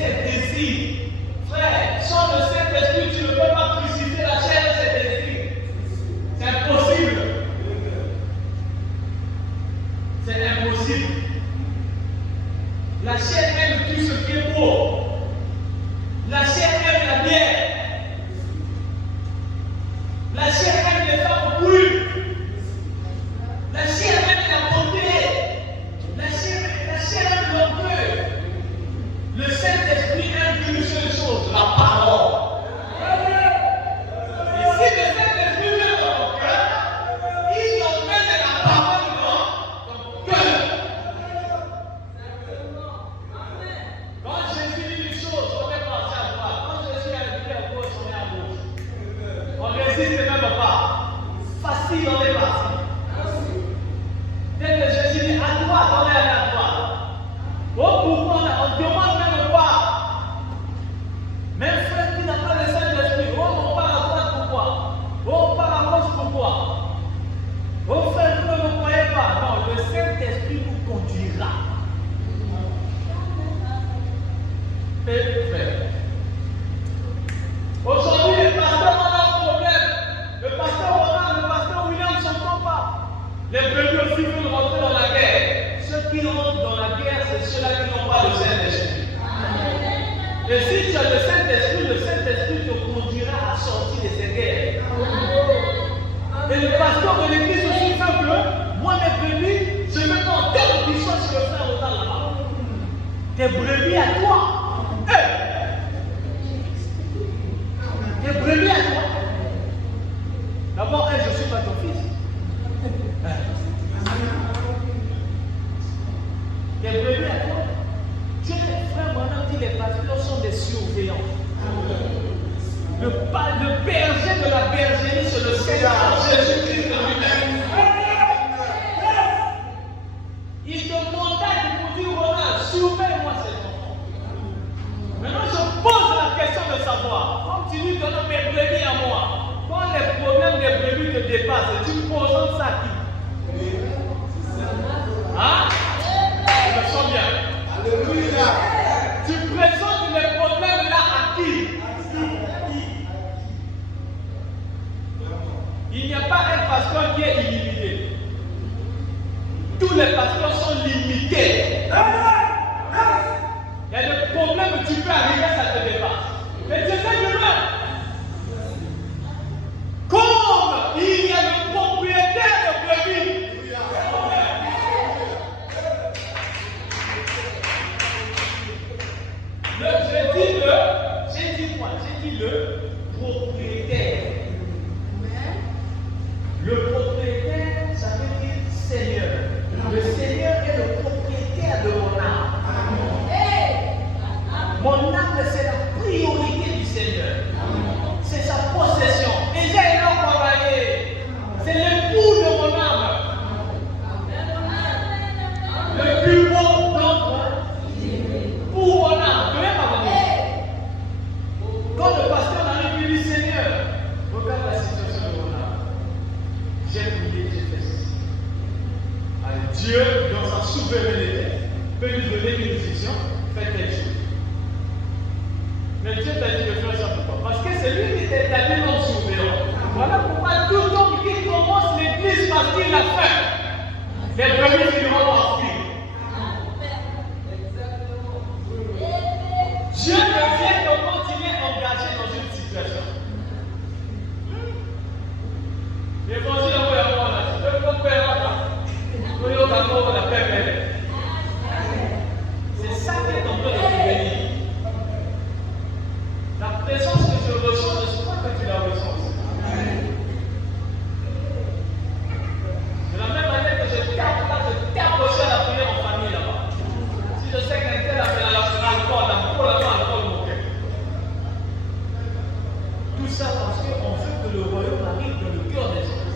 ses désirs. Frère, sans le Saint-Esprit, tu ne peux pas crucifier la chair et ses désirs. C'est impossible. C'est impossible. La chair aime tout ce qui est beau. La chair aime la bière. La chair aime les femmes brûles. La chair aime la beauté. La chair aime l'orgueil. Le Saint-Esprit aime qu'une seule chose, la parole. Et si le Saint-Esprit vient dans ton cœur, il emmène la parole dans ton cœur. Quand Jésus dit une chose, on est passé à droite. Quand Jésus a dit à gauche, on est à gauche. On ne résiste même pas. Facile, on est parti. Dès que Jésus dit à droite, on est allé à droite. Oh, pourquoi on ne demande même pas. Même frère qui n'a pas le Saint-Esprit, oh, on part à droite, pourquoi? Oh, on part à gauche, pourquoi? Oh, frère, vous ne me croyez pas. Non, le Saint-Esprit vous conduira. Et frère, aujourd'hui, les pasteurs ont un problème. Le pasteur Roland, le pasteur William ne s'entendent pas. Les brebis aussi veulent rentrer dans la guerre. Ceux qui rentrent dans la guerre, c'est ceux-là qui n'ont pas le Saint-Esprit. Et si tu as le Saint-Esprit te conduira à sortir de ces guerres. Et le pasteur de l'église aussi fait que moi, mes brebis, je veux qu'en termes qu'ils soient sur le frère Roland là-bas. Tes brebis à toi. Tes brebis à toi. D'abord, je ne suis pas ton fils. Tes brebis à toi. Dieu, frère, maintenant dit les pasteurs sont des surveillants. Le berger de la bergerie, c'est le Seigneur Jésus-Christ lui-même. Il te contacte pour dire, Roland, surveille-moi cet enfant. Maintenant, je pose la question de savoir, comme tu dis, donne mes brebis à moi. Quand les problèmes des brebis te dépassent, tu poses ça à qui? Hein? Je me sens bien. Alléluia. Tu présentes les problèmes là à qui? Il n'y a pas un pasteur qui est illimité. Tous les pasteurs sont limités. Il y a des problèmes où tu peux arriver, ça te dépasse. Mais c'est ça que comme il y a le propriétaire de brebis. J'ai dit le propriétaire. Le propriétaire, ça veut dire Seigneur. Le Seigneur est le propriétaire de mon âme. Mon âme, c'est la priorité du Seigneur. C'est sa possession. Et j'ai un homme travaillé. C'est l'époux de mon âme. Le plus beau d'entre pour mon âme. Quand le pasteur arrive, il dit Seigneur, regarde la situation de mon âme. J'ai prié, j'ai fait ceci. Dieu, dans sa souveraineté, peut lui donner une décision, faites quelque chose. Mais Dieu t'a dit de faire ça pourquoi? Parce que c'est lui qui t'a établi comme surveillant. Voilà pourquoi tout homme qui commence l'église parce qu'il l'a fait, les premiers finiront par fuir. Dieu ne vient que quand il est engagé dans une situation. L'évangile est là. C'est ça qui est en train de devenir. La présence que je ressens, je ne sais pas que tu la ressens. De la même manière que je tape là, je tape aussi à la prière en famille là-bas. Si je sais qu'un tel a fait l'alcool, mon cœur. Tout ça parce qu'on veut que le royaume arrive dans le cœur des gens.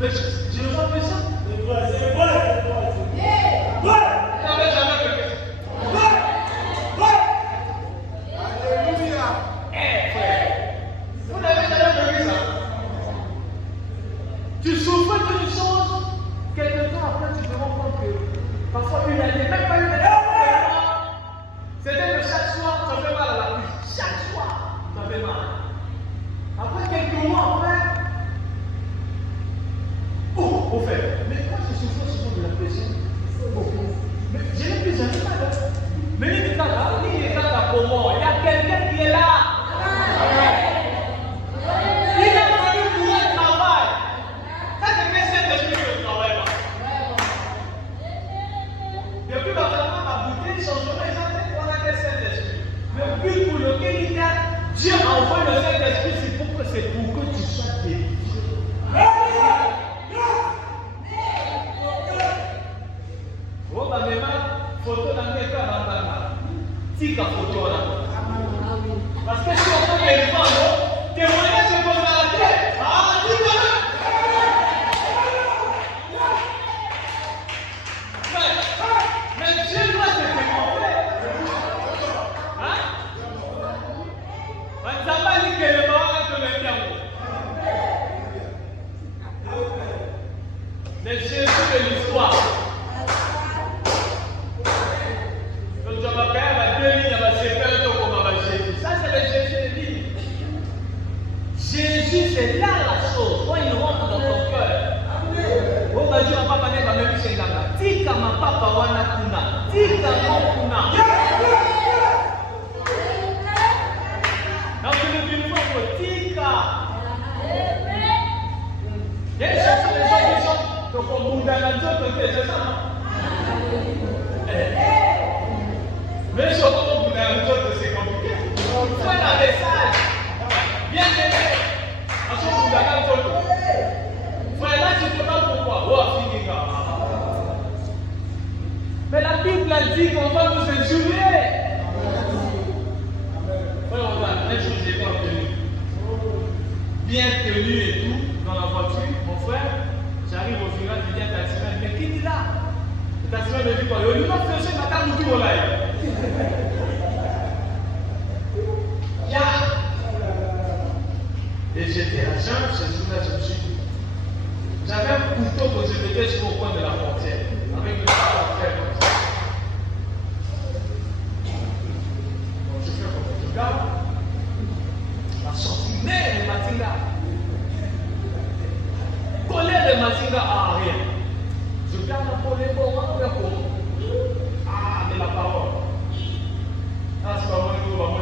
Mais je ne vois plus ça. C'est vrai, c'est vrai, c'est vrai. J'avais jamais fait ça. Alléluia. Eh frère, vous n'avez jamais vu ça. Tu souffres d'une chose, quelque temps après tu te rends compte que parfois une année, même pas une année, c'était que chaque soir ça fait mal à la cuisse. Chaque soir ça fait mal. Après quelques mois après, oh, au fait, mais moi je souffre souvent de la pression. Mais je n'ai plus jamais mal. Mais il est là, il est là pour moi. Il y a quelqu'un qui est là. Il est venu pour un travail. Ça, c'est bien Saint-Esprit qui ne travaille pas. Depuis ma maman m'a goûté, son chemin, ils ont dit qu'on a quel Saint-Esprit. Le but pour lequel il y a, Dieu envoie le Saint-Esprit, c'est pour que tu sois délivré. Oh, ma maman, photo dans le cas d'Antana. Tika photo là. Parce que si on fait les femmes, témoignage se pose à la tête. Ah, dis mais Dieu doit se démontrer. Hein? On ne sait pas dit que le mari est de l'Indian. Mais Jésus de l'histoire. Ça, c'est le Jésus de vie. Jésus, c'est là la chose. Quand il rentre dans ton cœur. Oh, ma Dieu, ma papa n'est pas même chez Gamba. Tika ma papa wana kuna. Tika mon kuna. Donc, je ne dis pas que Tika. Il y a une chanson des gens qui chantent. Donc, on bouge dans la zone, c'est ça, non? Mais je crois qu'on bouge dans la zone, c'est compliqué. Fais la message. Bien aimé. Ensuite, vous avez un photo. Frère, là, tu ne sais pas pourquoi. Oh, fini, gars. Mais la Bible a dit qu'on va nous injurier. Frère, on va, un jour, j'ai pas obtenu. Bien tenu et tout, dans la voiture, mon frère, j'arrive au final, je dis à taximan, mais qui dit là? Le taximan me dit quoi? Il m'a fait chez ma table, tout au live. Et j'étais à Jean, ce jour-là, je me suis dit, j'avais un couteau que je mettais sur le coin de la frontière, avec le frontière comme ça. Donc je fais comme je regarde, la sortie de Matinga, colère de Matinga à rien. Je garde la colère pour moi, ah, mais la parole. Ah, c'est pas moi, c'est pas moi,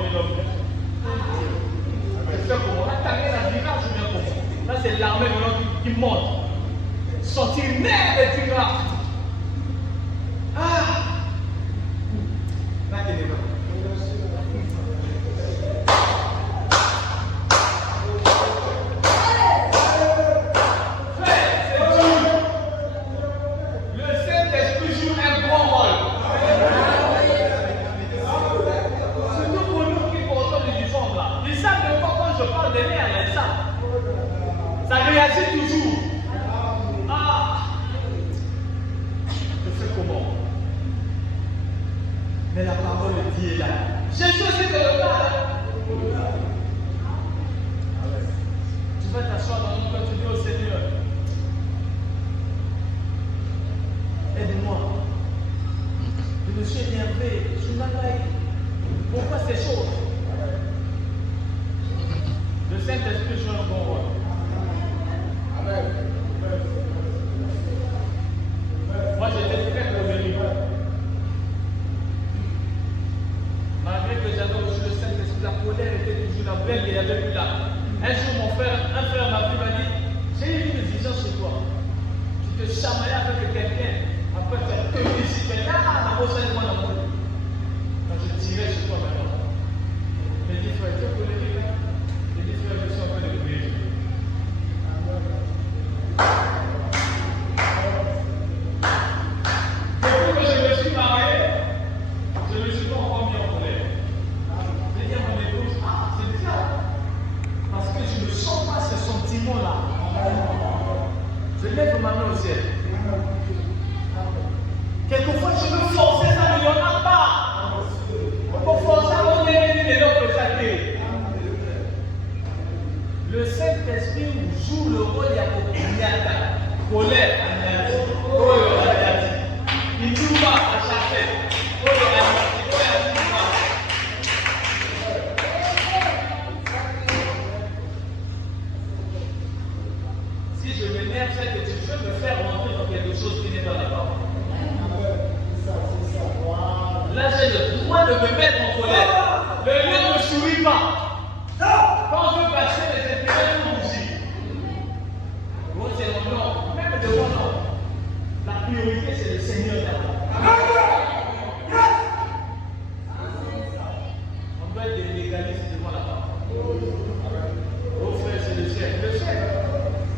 c'est comment? Là, t'as rien à dire, là, je viens comment? Là, c'est l'armée maintenant qui monte. Sortir nerf et tu vas. Ah! Là, t'es là. Frère, c'est dur. Le Saint-Esprit joue un grand rôle. Surtout pour nous qui portons l'uniforme là. Ils savent que quand je parle de nerfs, ils savent. Ça réagit toujours. Ah! Je fais comment? Mais la parole de Dieu est là. Jésus aussi te regarde. Tu vas t'asseoir dans ton cœur, tu dis au Seigneur, aide-moi. Je me suis énervé, je suis malade. Pourquoi ces choses? Le Saint-Esprit joue un bon rôle. Amen. Moi, j'étais prêt pour venir. Malgré que j'avais reçu le Saint-Esprit, la colère était toujours là, même il n'y avait plus là. Un jour, un frère m'a dit, j'ai une vision sur toi. Tu te chamaillais avec quelqu'un, après tu as te visité. Là, on a besoin de moi dans mon lit. Quand je tirais sur toi maintenant. Il m'a dit, frère, tu es colérique là? Il dit, frère, je suis en train de prier. Depuis que je me suis marié, je ne me suis pas encore mis en colère. Je dis à mon épouse, ah, c'est bizarre. Parce que je ne sens pas ce sentiment-là. Je lève ma main au ciel. Quelquefois, je veux forcer ça, mais il n'y en a pas. On peut forcer à donner les noms de chacun. Le Saint-Esprit joue le rôle de colère, il joue pas à chasser. Si je m'énerve, c'est que tu veux me faire rentrer dans quelque chose qui n'est pas la parole. Là, j'ai le droit de me mettre en colère. Le lion ne sourit pas. Quand je veux passer les intérêts de mon vie, moi c'est mon nom, même de mon nom. La priorité c'est le Seigneur d'abord. On doit être des légalistes devant la parole. Oh frère, c'est le chef. Le chef,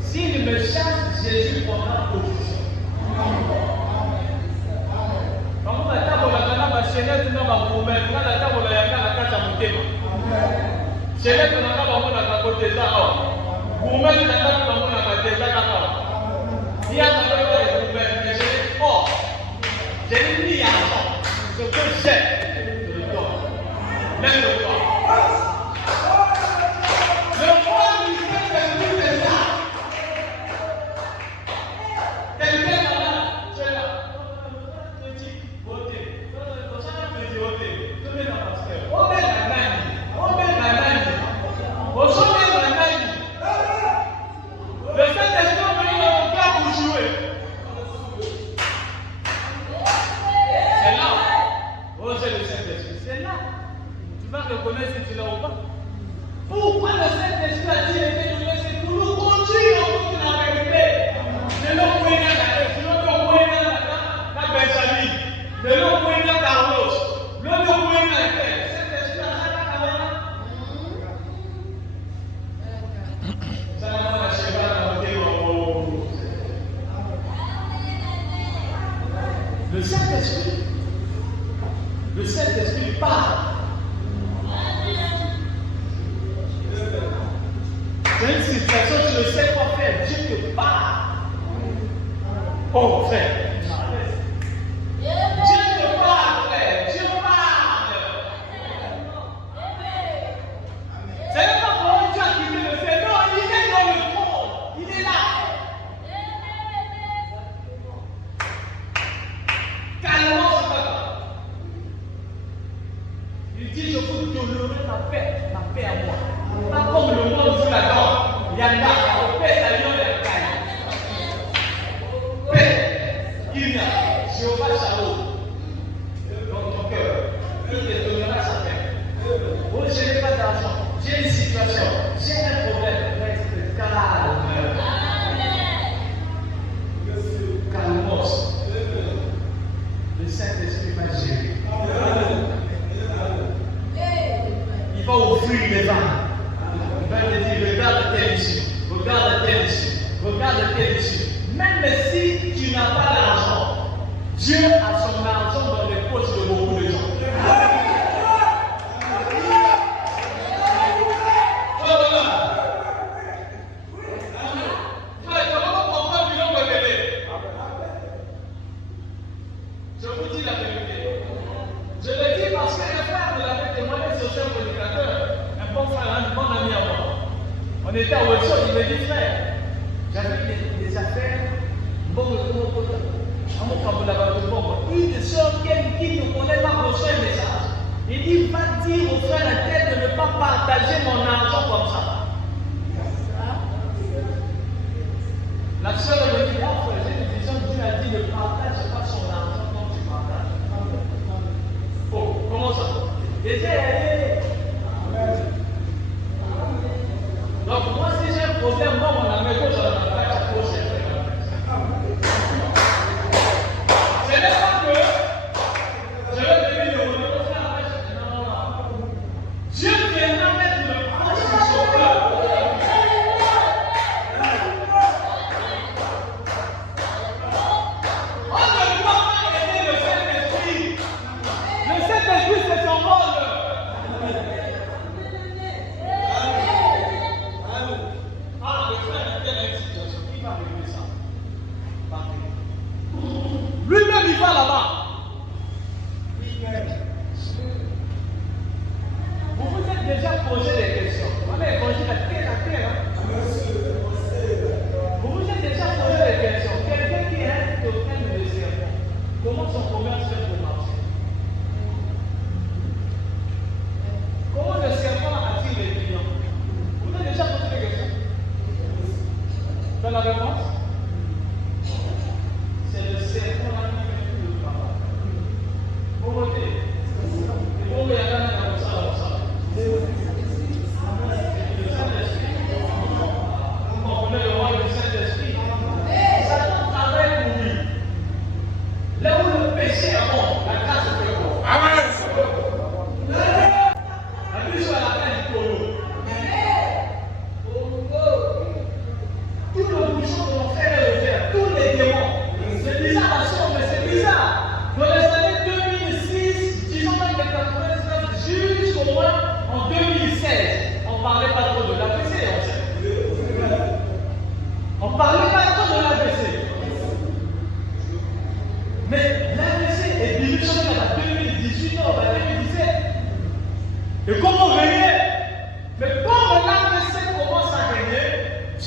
s'il me chasse, Jésus prendra position. Quand on a table la gana, ma chaînette n'a pas pour mettre. Quand la table la yaka, la cache à mon thème. Chaînette n'a pas pour mettre à côté de ça. Pour mettre la table pour mettre à côté de ça. Il y a un peu de problème, mais j'ai mis à temps. Ce que j'ai, je le donne. Même le roi. Le roi du Saint-Esprit est là. Quelqu'un est là. Tu es là. Tu dis, votez. Quand chacun peut dire votez. Tu mets dans le pasteur. On met la main. On met la main. On met la main. Le Saint-Esprit est venu dans mon cœur pour jouer. C'est là. Oh, c'est le Saint-Esprit. C'est là. Tu vas reconnaître si tu l'as ou pas. Pourquoi le Saint-Esprit a dit été donné? C'est pour nous conduire en toute la vérité. Ne nous pouvez pas la tête. Ne nous pouvez pas la Benjamin. Ne nous pouvez pas Carlos. Ne nous pouvez pas la tête. Saint-Esprit a dit la caméra. Ça va la cheval dans le démon. Le Saint-Esprit parle. C'est une situation, tu ne sais quoi faire. Dieu te parle. Oh, frère. Dieu te parle, frère. Dieu parle. C'est même pas comment Dieu a quitté le fait. Non, il est dans le trône. Il est là. Calmement, ce papa. Il dit, je vous donnerai ma paix à moi. Pas comme le monde vous l'attend. Il y a là, la paix, ça vient de la caille. Paix, il y a, Jéhovah Shalom. Dans ton cœur, il te donnera sa paix. Oh, je n'ai pas d'argent, j'ai une situation, j'ai un problème. Reste calme. Calmos. Le Saint-Esprit va gérer. Il va ouvrir les vannes. Il va te dire, regarde tel ici, regarde tel ici, regarde tel ici. Même si tu n'as pas d'argent, Dieu a son argent dans les poches de beaucoup de gens. Je vous dis la vérité. Je le dis parce que le frère me l'avait témoigné sur ce prédicateur, un bon frère, un bon ami à moi. On était à Wilson, il me dit, frère, j'avais des affaires, une soeur qui ne connaît pas reçoit un message. Il dit, va dire au frère la tête de ne pas partager mon argent comme ça. La soeur me dit, oh frère, j'ai une vision, Dieu a dit, ne partage pas son argent comme tu partages. Oh, comment ça? Donc moi, si j'ai un problème, moi, mon ami, je ne vais pas approcher. Ce n'est pas que je vais venir de mon non. Dieu viendra mettre le proche sur son cœur. On ne doit pas aider le Saint-Esprit. Le Saint-Esprit, c'est son rôle. Ah, le frère était dans une situation.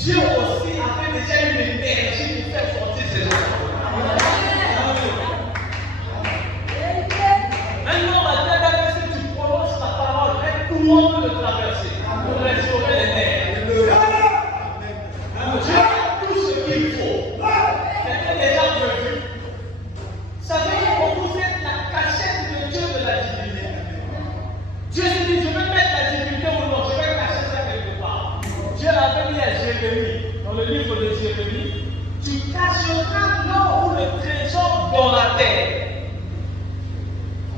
Dieu aussi avait déjà une énergie pour faire sortir ces gens. Maintenant, maintenant, si tu prononces la parole, tout le monde peut le traverser pour restaurer les nerfs. Dieu a tout ce qu'il faut. C'était déjà prévu. Ça veut dire que vous êtes la cachette de Dieu de la divinité. Dieu se dit, je vais mettre la divinité ou non, je vais cacher ça quelque part. Dieu l'avait dit à Jérémie, dans le livre de Jérémie, tu cacheras l'or ou le trésor dans la terre.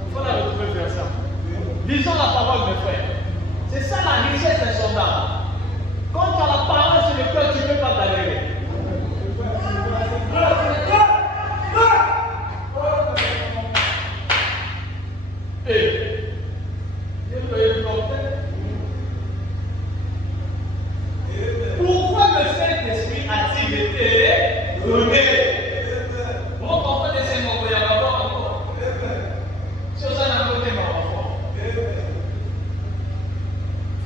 Il faut la retrouver vers ça. Lisons la parole, mes frères. C'est ça la richesse insondable. Quand tu as la parole sur le cœur, tu ne peux pas galérer. Pourquoi le Saint-Esprit a-t-il été donné? Vous comprenez ces mots, il y a encore. Sur ça, on a côté mon enfant.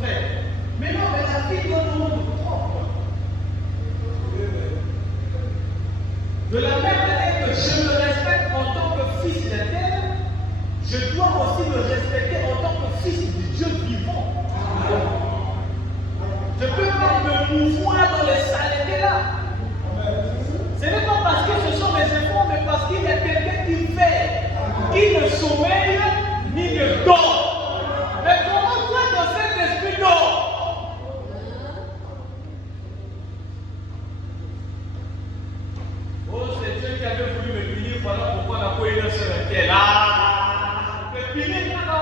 Frère, mais non, mais la vie doit nous propre. De la même manière que je me respecte en tant que fils de terre, je dois aussi me respecter en tant que fils du Dieu vivant. Je peux pas me mouvoir dans les saletés là. Ce n'est pas parce que ce sont mes enfants, mais parce qu'il y a quelqu'un qui fait, qui ne sommeille ni ne dort. Mais comment toi dans cet esprit dort? Oh, c'est Dieu qui avait voulu me punir, voilà pourquoi on a pas une seule terre là. Me punir là.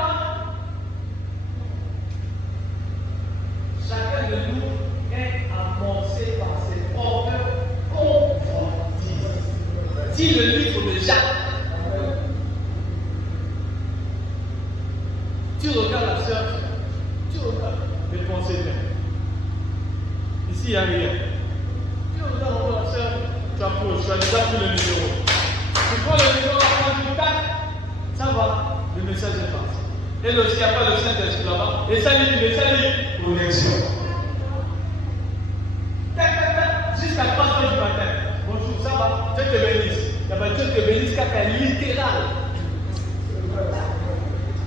Chacun de nous est avancé par ses propres convoitises. Dit le livre de Jacques. Tu regardes la sœur, tu regardes les pensées bien. Ici, il n'y a rien. Tu regardes encore la sœur, tu approches, tu as déjà pris le numéro. Tu prends le numéro, tu tapes, ça va, le message est parti. Et aussi, il n'y a pas le Saint-Esprit là-bas. Et ça dit, mais ça dit, connexion. Jusqu'à 3 heures du matin. Bonjour, ça va? Dieu te bénisse. Dieu te bénisse, car c'est littéral.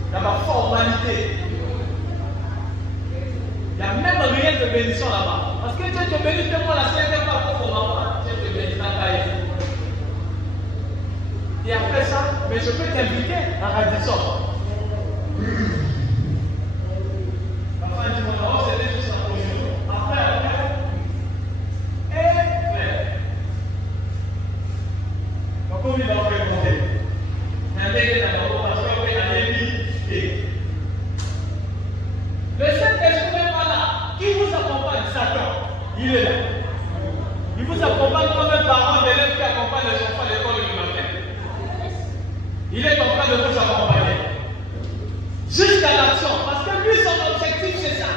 Il y a ma formalité. Il n'y a même rien de bénédiction là-bas. Parce que Dieu te bénisse, moi la scène pas pour mon maman. Dieu te bénisse, la caille. Et après ça, mais je peux t'inviter à Radisson. La fin du monde, c'était juste la position. Après. Et frère. Donc, on va répondre. Le Saint-Esprit n'est pas là. Qui vous accompagne? Satan. Il est là. Il vous accompagne comme un parent d'élève qui accompagne les enfants à l'école du matin. Il est en train de vous accompagner. Jusqu'à l'action. Parce que lui, son objectif, c'est ça.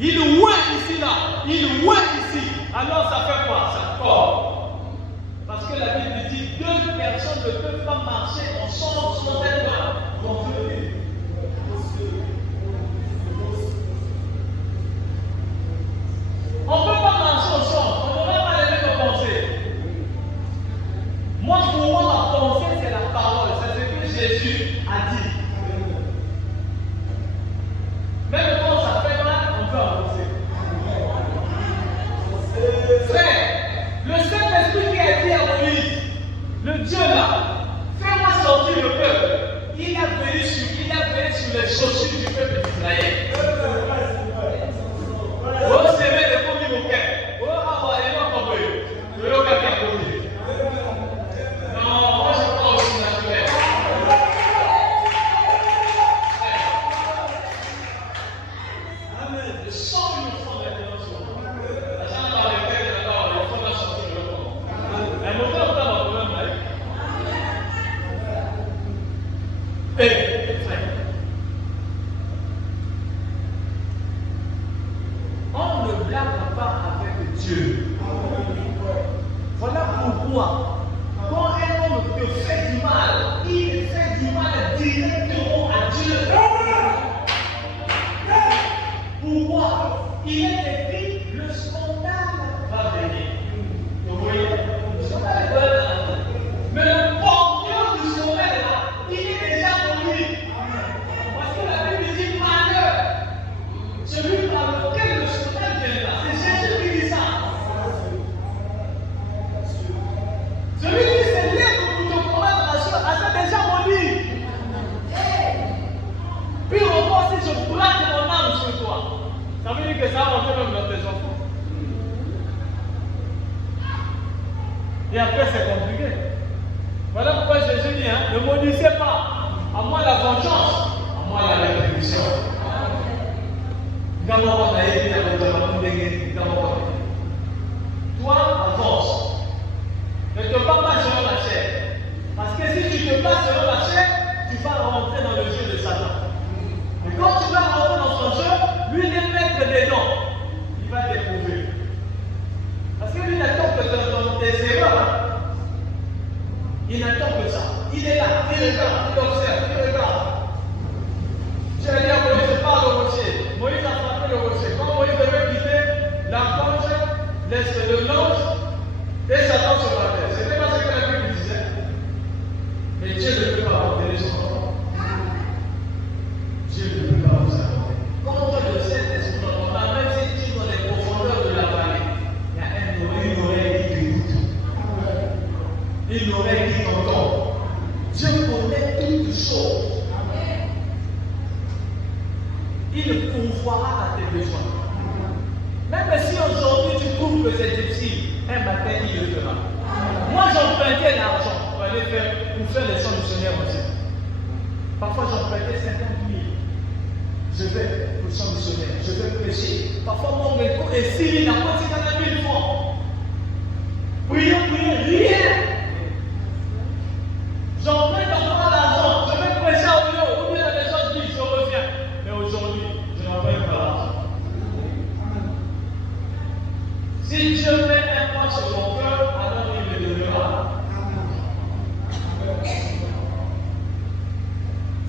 Il ouait ici, là. Il ouait ici. Alors, ça fait quoi? Ça corps. Parce que la Bible dit deux personnes ne peuvent pas marcher ensemble sans être convenues. On ne peut pas marcher ensemble, on n'aura pas les mêmes pensées. Moi, pour moi, ma pensée, c'est la parole, c'est ce que Jésus a dit. Même quand ça fait mal, on peut avancer. Frère, le Saint-Esprit qui a dit à Moïse, le Dieu là, fais-moi sortir le peuple. Il a veillé sur les chaussures du peuple d'Israël. Oh, c'est vrai, les premiers moquets. Oh, ah, ouais, il va pas brûler. Le local qui a brûlé. Non, moi je crois aussi naturel. Amen. Le sang du sang d'intervention. La jambe dans les têtes, d'accord, il faut la sortir le corps. Mais mon frère, on a un problème là. Et, frère. On ne blague pas avec Dieu. Voilà pourquoi, quand un homme te fait du mal, il fait du mal directement à Dieu. Pourquoi? Il est écrit, le scandale va venir. Vous voyez, le scandale va venir. Mais le porteur du scandale là, il est déjà en lui. Parce que la Bible dit malheur. Celui par lequel le scandale viendra. C'est Jésus qui dit ça. Celui qui se lève pour te combattre la chose a déjà maudit. Puis au moins si je braque mon âme sur toi, ça veut dire que ça va rentrer même dans tes enfants. Et après c'est compliqué. Voilà pourquoi Jésus dit, ne maudissez pas. À moi la vengeance, à moi la rétribution. Toi, avance. Ne te bats pas selon la chair. Parce que si tu te bats selon la chair, tu vas rentrer dans le jeu de Satan. Et quand tu vas rentrer dans son jeu, lui il est maître dedans. Il va t'éprouver. Parce que lui n'attend que dans tes erreurs. Il n'attend que ça. Il est là, il regarde, il observe, il regarde. Tu as dit à Moïse, je parle au rocher. Moïse a frappé le rocher. Quand Moïse devait quitter la planche, le l'ange, et Satan se battait. C'était pas ce que la Bible disait. Mais Dieu ne peut pas abandonner son enfant. Dieu ne peut pas vous abandonner. Quand le Saint-Esprit, on a même si tu dans les profondeurs de la vallée, il y a une oreille qui t'écoute. Une oreille qui t'entend. Dieu connaît toutes choses. Il pourvoira à tes besoins. Même si aujourd'hui tu trouves que c'est difficile, un matin il le fera. Moi j'empruntais l'argent pour aller faire les champs missionnaires aussi. Parfois j'empruntais 50 000. Je vais pour le champ missionnaire, je vais prêcher. Parfois mon écho est si vite, après c'est 40 000 francs. Prions, rien. J'emprunte encore l'argent, je vais prêcher à Oyo, ou bien les gens disent je reviens. Mais aujourd'hui, je n'emprunte pas l'argent. Si Dieu met un point sur mon cœur, alors il me donnera.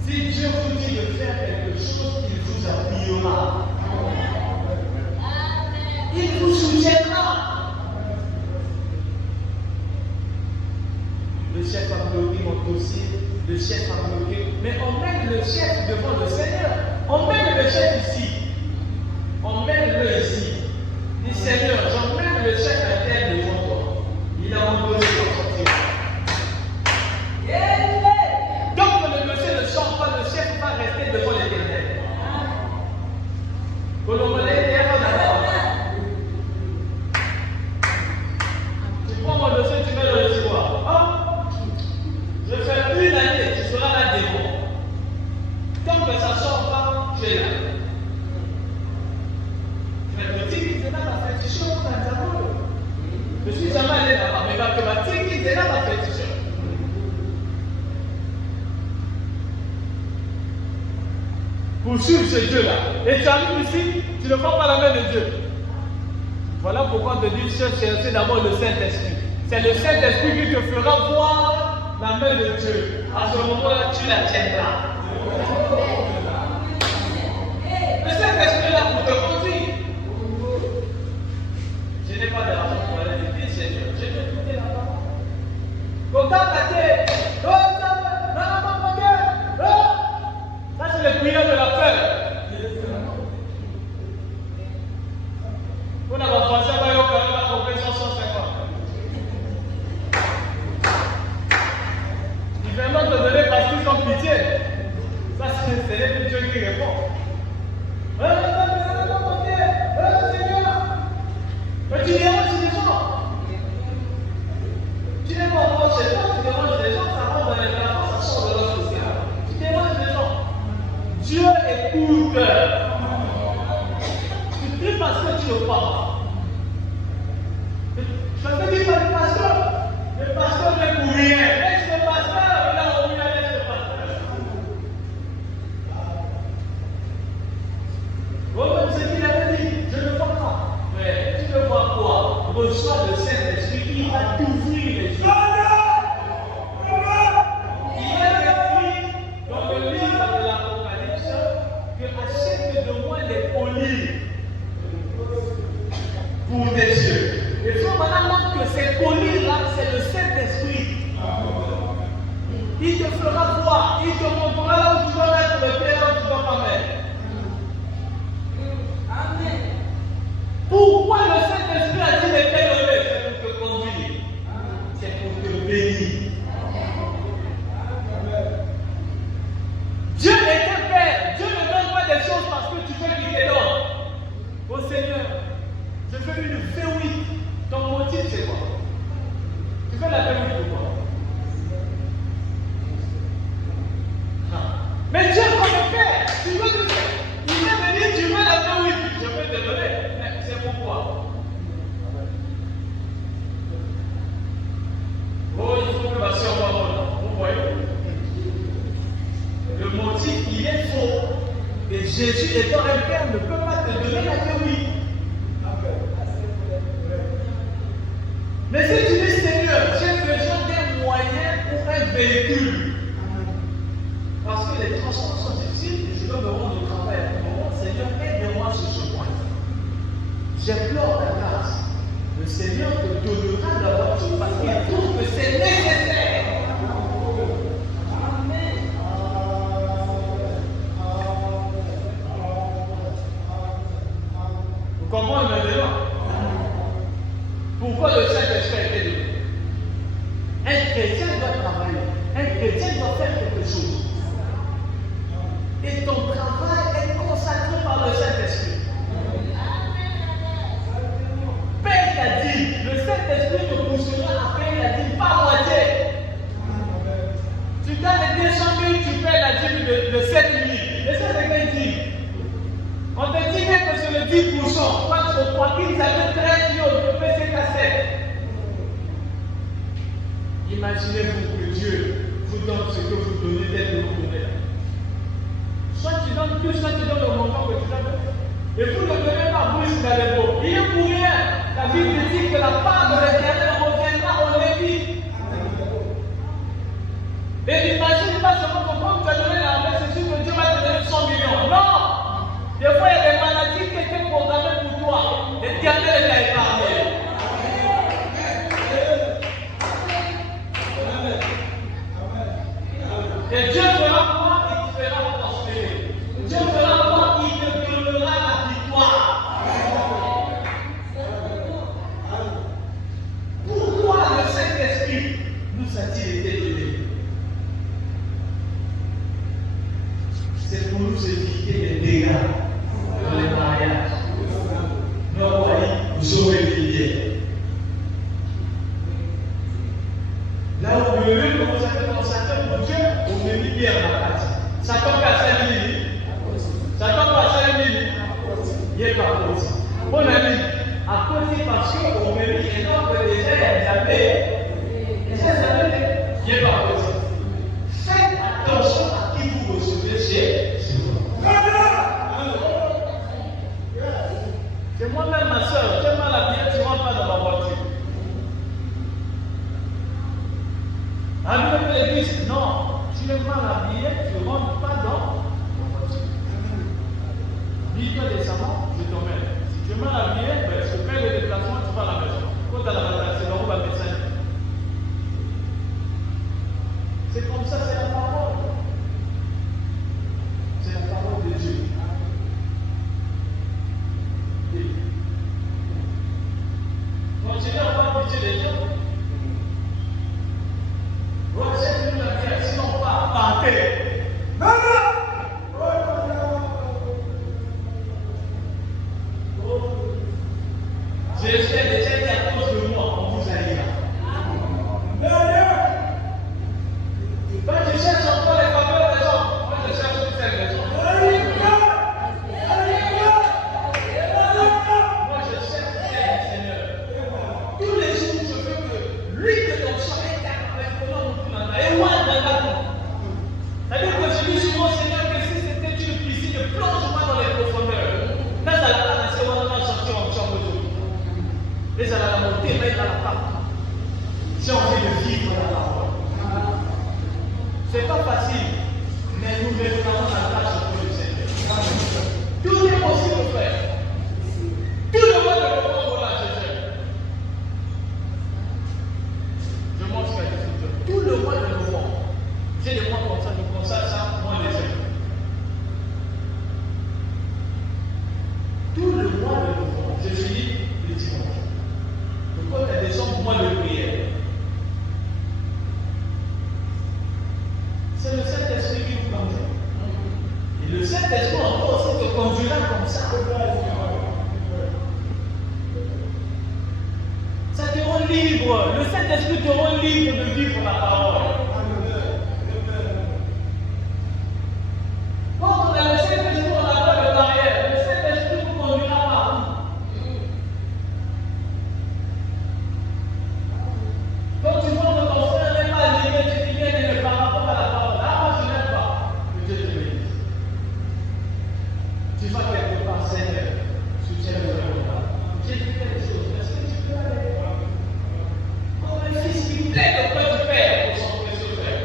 Si Dieu vous dit de faire quelque chose, il vous appuiera. Il vous soutiendra. Le chef a bloqué mon dossier, le chef a bloqué. Mais on mène le chef devant le Seigneur. On mène le chef ici. On mène-le ici. Dis Seigneur, j'emmène le chef à terre devant toi. Il a abandonné son sortir. Donc le monsieur ne chante pas, le chef va rester devant l'Éternel. Tu prends mon dossier, tu mets dans le tiroir. Oh, je fais une année, tu seras là devant. Tant que ça ne sort pas, tu es là. Je suis jamais allé là-bas, mais mathématique, c'est là ma pétition. Pour suivre ce Dieu-là. Et tu arrives ici, tu ne prends pas la main de Dieu. Voilà pourquoi on te dit chercher d'abord le Saint-Esprit. C'est le Saint-Esprit qui te fera voir la main de Dieu. À ce moment-là, tu la tiendras. Le Saint-Esprit est là pour te conduire. Je n'ai pas d'argent pour aller dire Seigneur, je vais écouter la parole. Quand ta tête, ça c'est le prière de la peur. On a pensé à la compréhension 150. Il veut vraiment te donner parce qu'ils ont pitié. Ça c'est le Dieu qui répond. Mais tu déranges les gens. Tu n'es pas encore chez toi, tu déranges les gens, ça rentre dans les plafonds, ça sort de l'autre social. Tu déranges les gens. Dieu écoute. Tu dis parce que tu ne crois pas. Je te dis pas le pasteur n'est pour rien. Laisse le pasteur, il a oublié, laisse le pasteur. Comme ce qu'il avait dit, je ne crois pas. Mais tu ne vois quoi? Reçois le Saint-Esprit qui va t'ouvrir les yeux. Il est écrit dans le livre de l'Apocalypse que achète de moi les olives. pour tes yeux. Il faut maintenant que ces colliers-là, c'est le Saint-Esprit. Il te fera voir, il te montrera là où tu dois mettre le pied, là où tu dois pas mettre. Amen. Pourquoi le Saint-Esprit a dit de t'élever? C'est pour te conduire. C'est pour te bénir. Dieu est un Père. Dieu ne donne pas des choses parce que tu veux qu'il te donne. Oh Seigneur, je fais une V8. Ton motif c'est quoi? Tu fais la V8 pourquoi? Mais Dieu comme Père, tu veux que il vient me dire tu veux la V8, je vais te donner. Mais c'est pourquoi? Oh, il faut que ma soeur m'abonne. Vous voyez? Le motif, il est faux. Et Jésus, étant un Père, ne peut pas te donner la V8. Mais si tu dis Seigneur, j'ai besoin d'un moyen pour un véhicule. Parce que les transports sont difficiles et je dois me rendre au travail à tout moment. Seigneur, aide-moi sur ce point. J'implore ta grâce. Le Seigneur te donnera la voiture parce qu'il trouve que c'est nécessaire. Amen. Vous comprenez maintenant? Pourquoi le Saint-Esprit a été donné? Un chrétien doit travailler. Un chrétien doit faire quelque chose. Et ton travail est consacré par le Saint-Esprit. Paye ta dîme. Le Saint-Esprit te poussera à payer la dîme par moitié. Tu gagnes 200 000, tu payes la dîme de 7 000. Et ça, c'est quelle dîme? On te dit même que c'est le 10%. Quand au crois qu'ils avaient 13 000, tu payes ces cassettes. Imaginez-vous que Dieu vous donne ce que vous donnez tel que vous donnez là. Soit tu donnes plus, soit tu donnes le montant que tu donnes. Et vous ne donnez pas plus dans les mots. Il est pour rien. La Bible dit que la part de l'Éternel reviendra au Lévi. Et n'imagine pas seulement que quand tu as donné la main, c'est sûr que Dieu va te donner 100 millions. Non! Des fois, il y a des maladies qui étaient programmées pour toi. L'Éternel t'a épargné. Et Dieu fera quoi? Il te fera prospérer. Dieu fera quoi? Il te donnera la victoire. Pourquoi le Saint-Esprit nous a-t-il été donné? C'est pour nous éviter les dégâts dans les mariages. Nos foyers, nous aurons évité. Là où le lieu commence à être consacré pour Dieu, on met mis bien à la partie. Ça tombe à 5 minutes. Ça tombe à 5 minutes. Il n'est pas possible. Mon ami, à cause parce qu'on met mis énorme déjà, il y a des années. Et ça, il n'est pas possible. Faites attention à qui vous recevez chez vous. C'est moi-même, ma soeur, tu es mal habillée, tu ne rentres pas dans ma voiture. Arrive à l'église, non, tu es mal habillé, tu ne rentres pas dans ma voiture. Dis-toi décemment, je t'emmène. Si tu es mal habillé, ben, je paie le déplacement, tu vas à la maison. Quand tu as la maison, c'est là où va médecin. C'est comme ça, c'est la parole. C'est la parole de Dieu. Continuez à avoir pitié des gens. Recevez-nous la vie, sinon pas partez. J'espère déjà qu'à cause de moi, on vous arrive. Quand tu cherches encore les faveurs des gens, moi je cherche toutes celles des gens. Moi je cherche celles du Seigneur. Tous les jours, je veux que lui de ton soleil et moi, c'est-à-dire que je dis souvent, Seigneur, que si c'était une piscine, plonge-moi dans les profondeurs. Là, ça va laisser, on va sortir en chambre d'eau. Et ça va monter, mais dans la part. J'ai envie de vivre la parole. C'est pas facile, mais nous mettons la grâce pour le Seigneur. Tout est possible, frère. Tout le monde peut prendre la Jésus. libre. Le Saint-Esprit te rend libre de vivre la parole. Quand on a le Saint-Esprit, on n'a pas de barrière. Le Saint-Esprit vous conduira partout. Quand tu vois que ton frère n'est pas libre, tu dis bien par rapport à la parole. Ah, moi je n'aime pas. Que Dieu te bénisse. Tu vas quelque part, Seigneur, soutiens-le. Dieu te fait des choses. Est-ce que tu peux aller? Comme un fils qui plaît auprès du Père pour son précieux frère.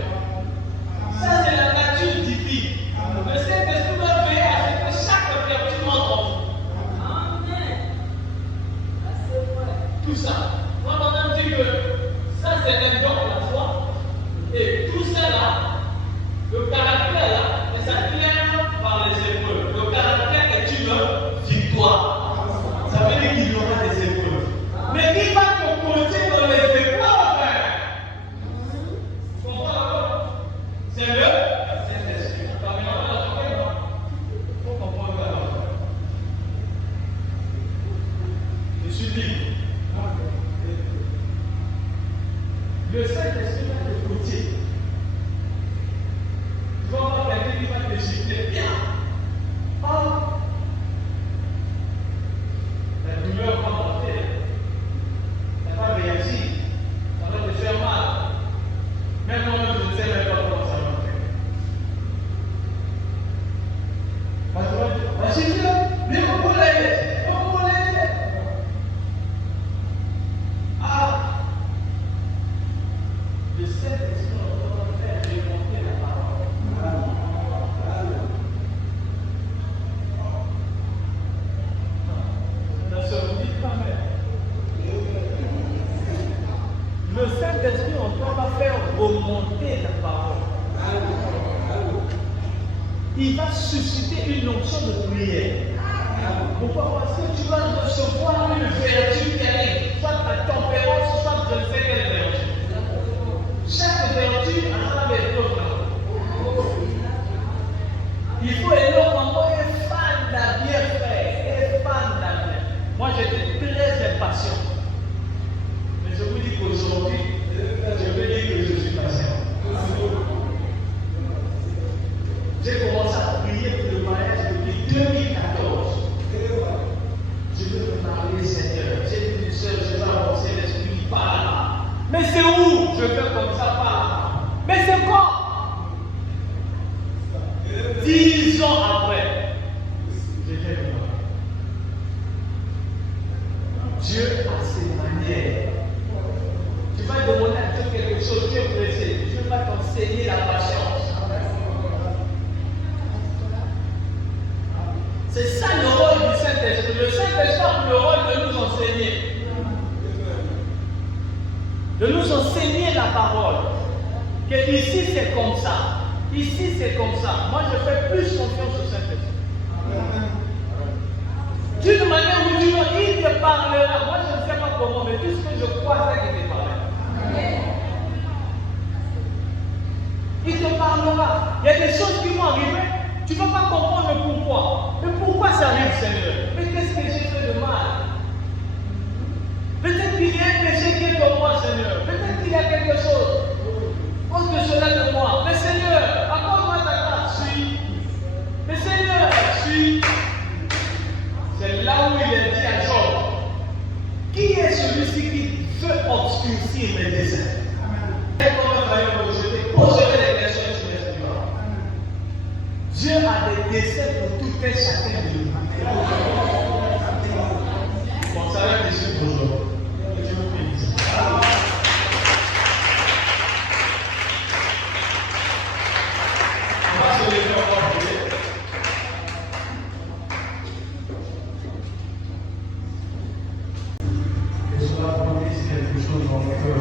Ça, c'est la nature divine. Le Saint-Esprit va veiller à ce que chaque vertu entre en vous. Amen. Tout ça. Moi, on a dit que ça, c'est un don de la foi. Et tout ça là, le caractère là, ça vient par les épreuves. Le caractère est une victoire. Ça veut dire qu'il y aura des épreuves. Mais qui va te coacher dans les épreuves? Tu comprends? C'est le Saint-Esprit. Il faut comprendre la langue. Je suis libre. Le Saint-Esprit va te coacher. Tu vas voir quelqu'un qui va te gifler bien. Oh! La douleur va monter. Ça va réagir. Ça va te faire mal. Même moi-même, je ne sais même pas comment ça va faire. Parce que j'ai dit, mais pourquoi l'aider? Pourquoi l'aider? Ah! Le Saint-Esprit va faire remonter la parole. Ne se vous dites pas même. Le Saint-Esprit va faire remonter la parole. Il va susciter une onction de prière. Pourquoi? Parce que tu vas recevoir une vertu qui arrive, soit ta tempérance, soit je ne sais quelle vertu. Chaque vertu a des preuves. Il faut énormément être fan d'un bien fait, être fan d'un bien. Moi j'étais très impatient. Mais je vous dis qu'aujourd'hui, je veux dire que je suis patient. J'ai commencé à prier pour le mariage depuis 2014. Je veux me marier, Seigneur. J'ai dit une seule, je vais avancer, l'esprit par là. Mais c'est où? Je fais comme ça par là. Mais c'est quoi? 10 ans après, j'ai fait le mariage. Dieu a ses manières. Tu vas demander à Dieu quelque chose, Dieu est pressé. Dieu va t'enseigner la patience. C'est ça le rôle du Saint-Esprit. Le Saint-Esprit a le rôle de nous enseigner. De nous enseigner la parole. Que ici c'est comme ça. Ici c'est comme ça. Moi je fais plus confiance au Saint-Esprit. D'une manière ou d'une autre, il te parlera. Moi je ne sais pas comment, mais tout ce que je crois, c'est qu'il te parlera. Il te parlera. Il y a des choses qui vont arriver. Tu ne vas pas comprendre le pourquoi. Mais pourquoi ça arrive, Seigneur? Mais qu'est-ce que j'ai fait de mal? Peut-être qu'il y a un péché qui est en moi, Seigneur. Peut-être qu'il y a quelque chose. Ôte cela de moi. Mais Seigneur, accorde-moi ta grâce. Suis. Mais Seigneur, suis. C'est là où il est dit à Job. Qui est celui-ci qui veut obscurcir mes desseins? Et comme je te poserai des questions sur l'esprit. Dieu a des desseins pour tout et chacun de nous. Bon, ça va être déçu pour aujourd'hui. Que Dieu vous bénisse. On va se lever encore pour prier. Et cela produit quelque chose dans notre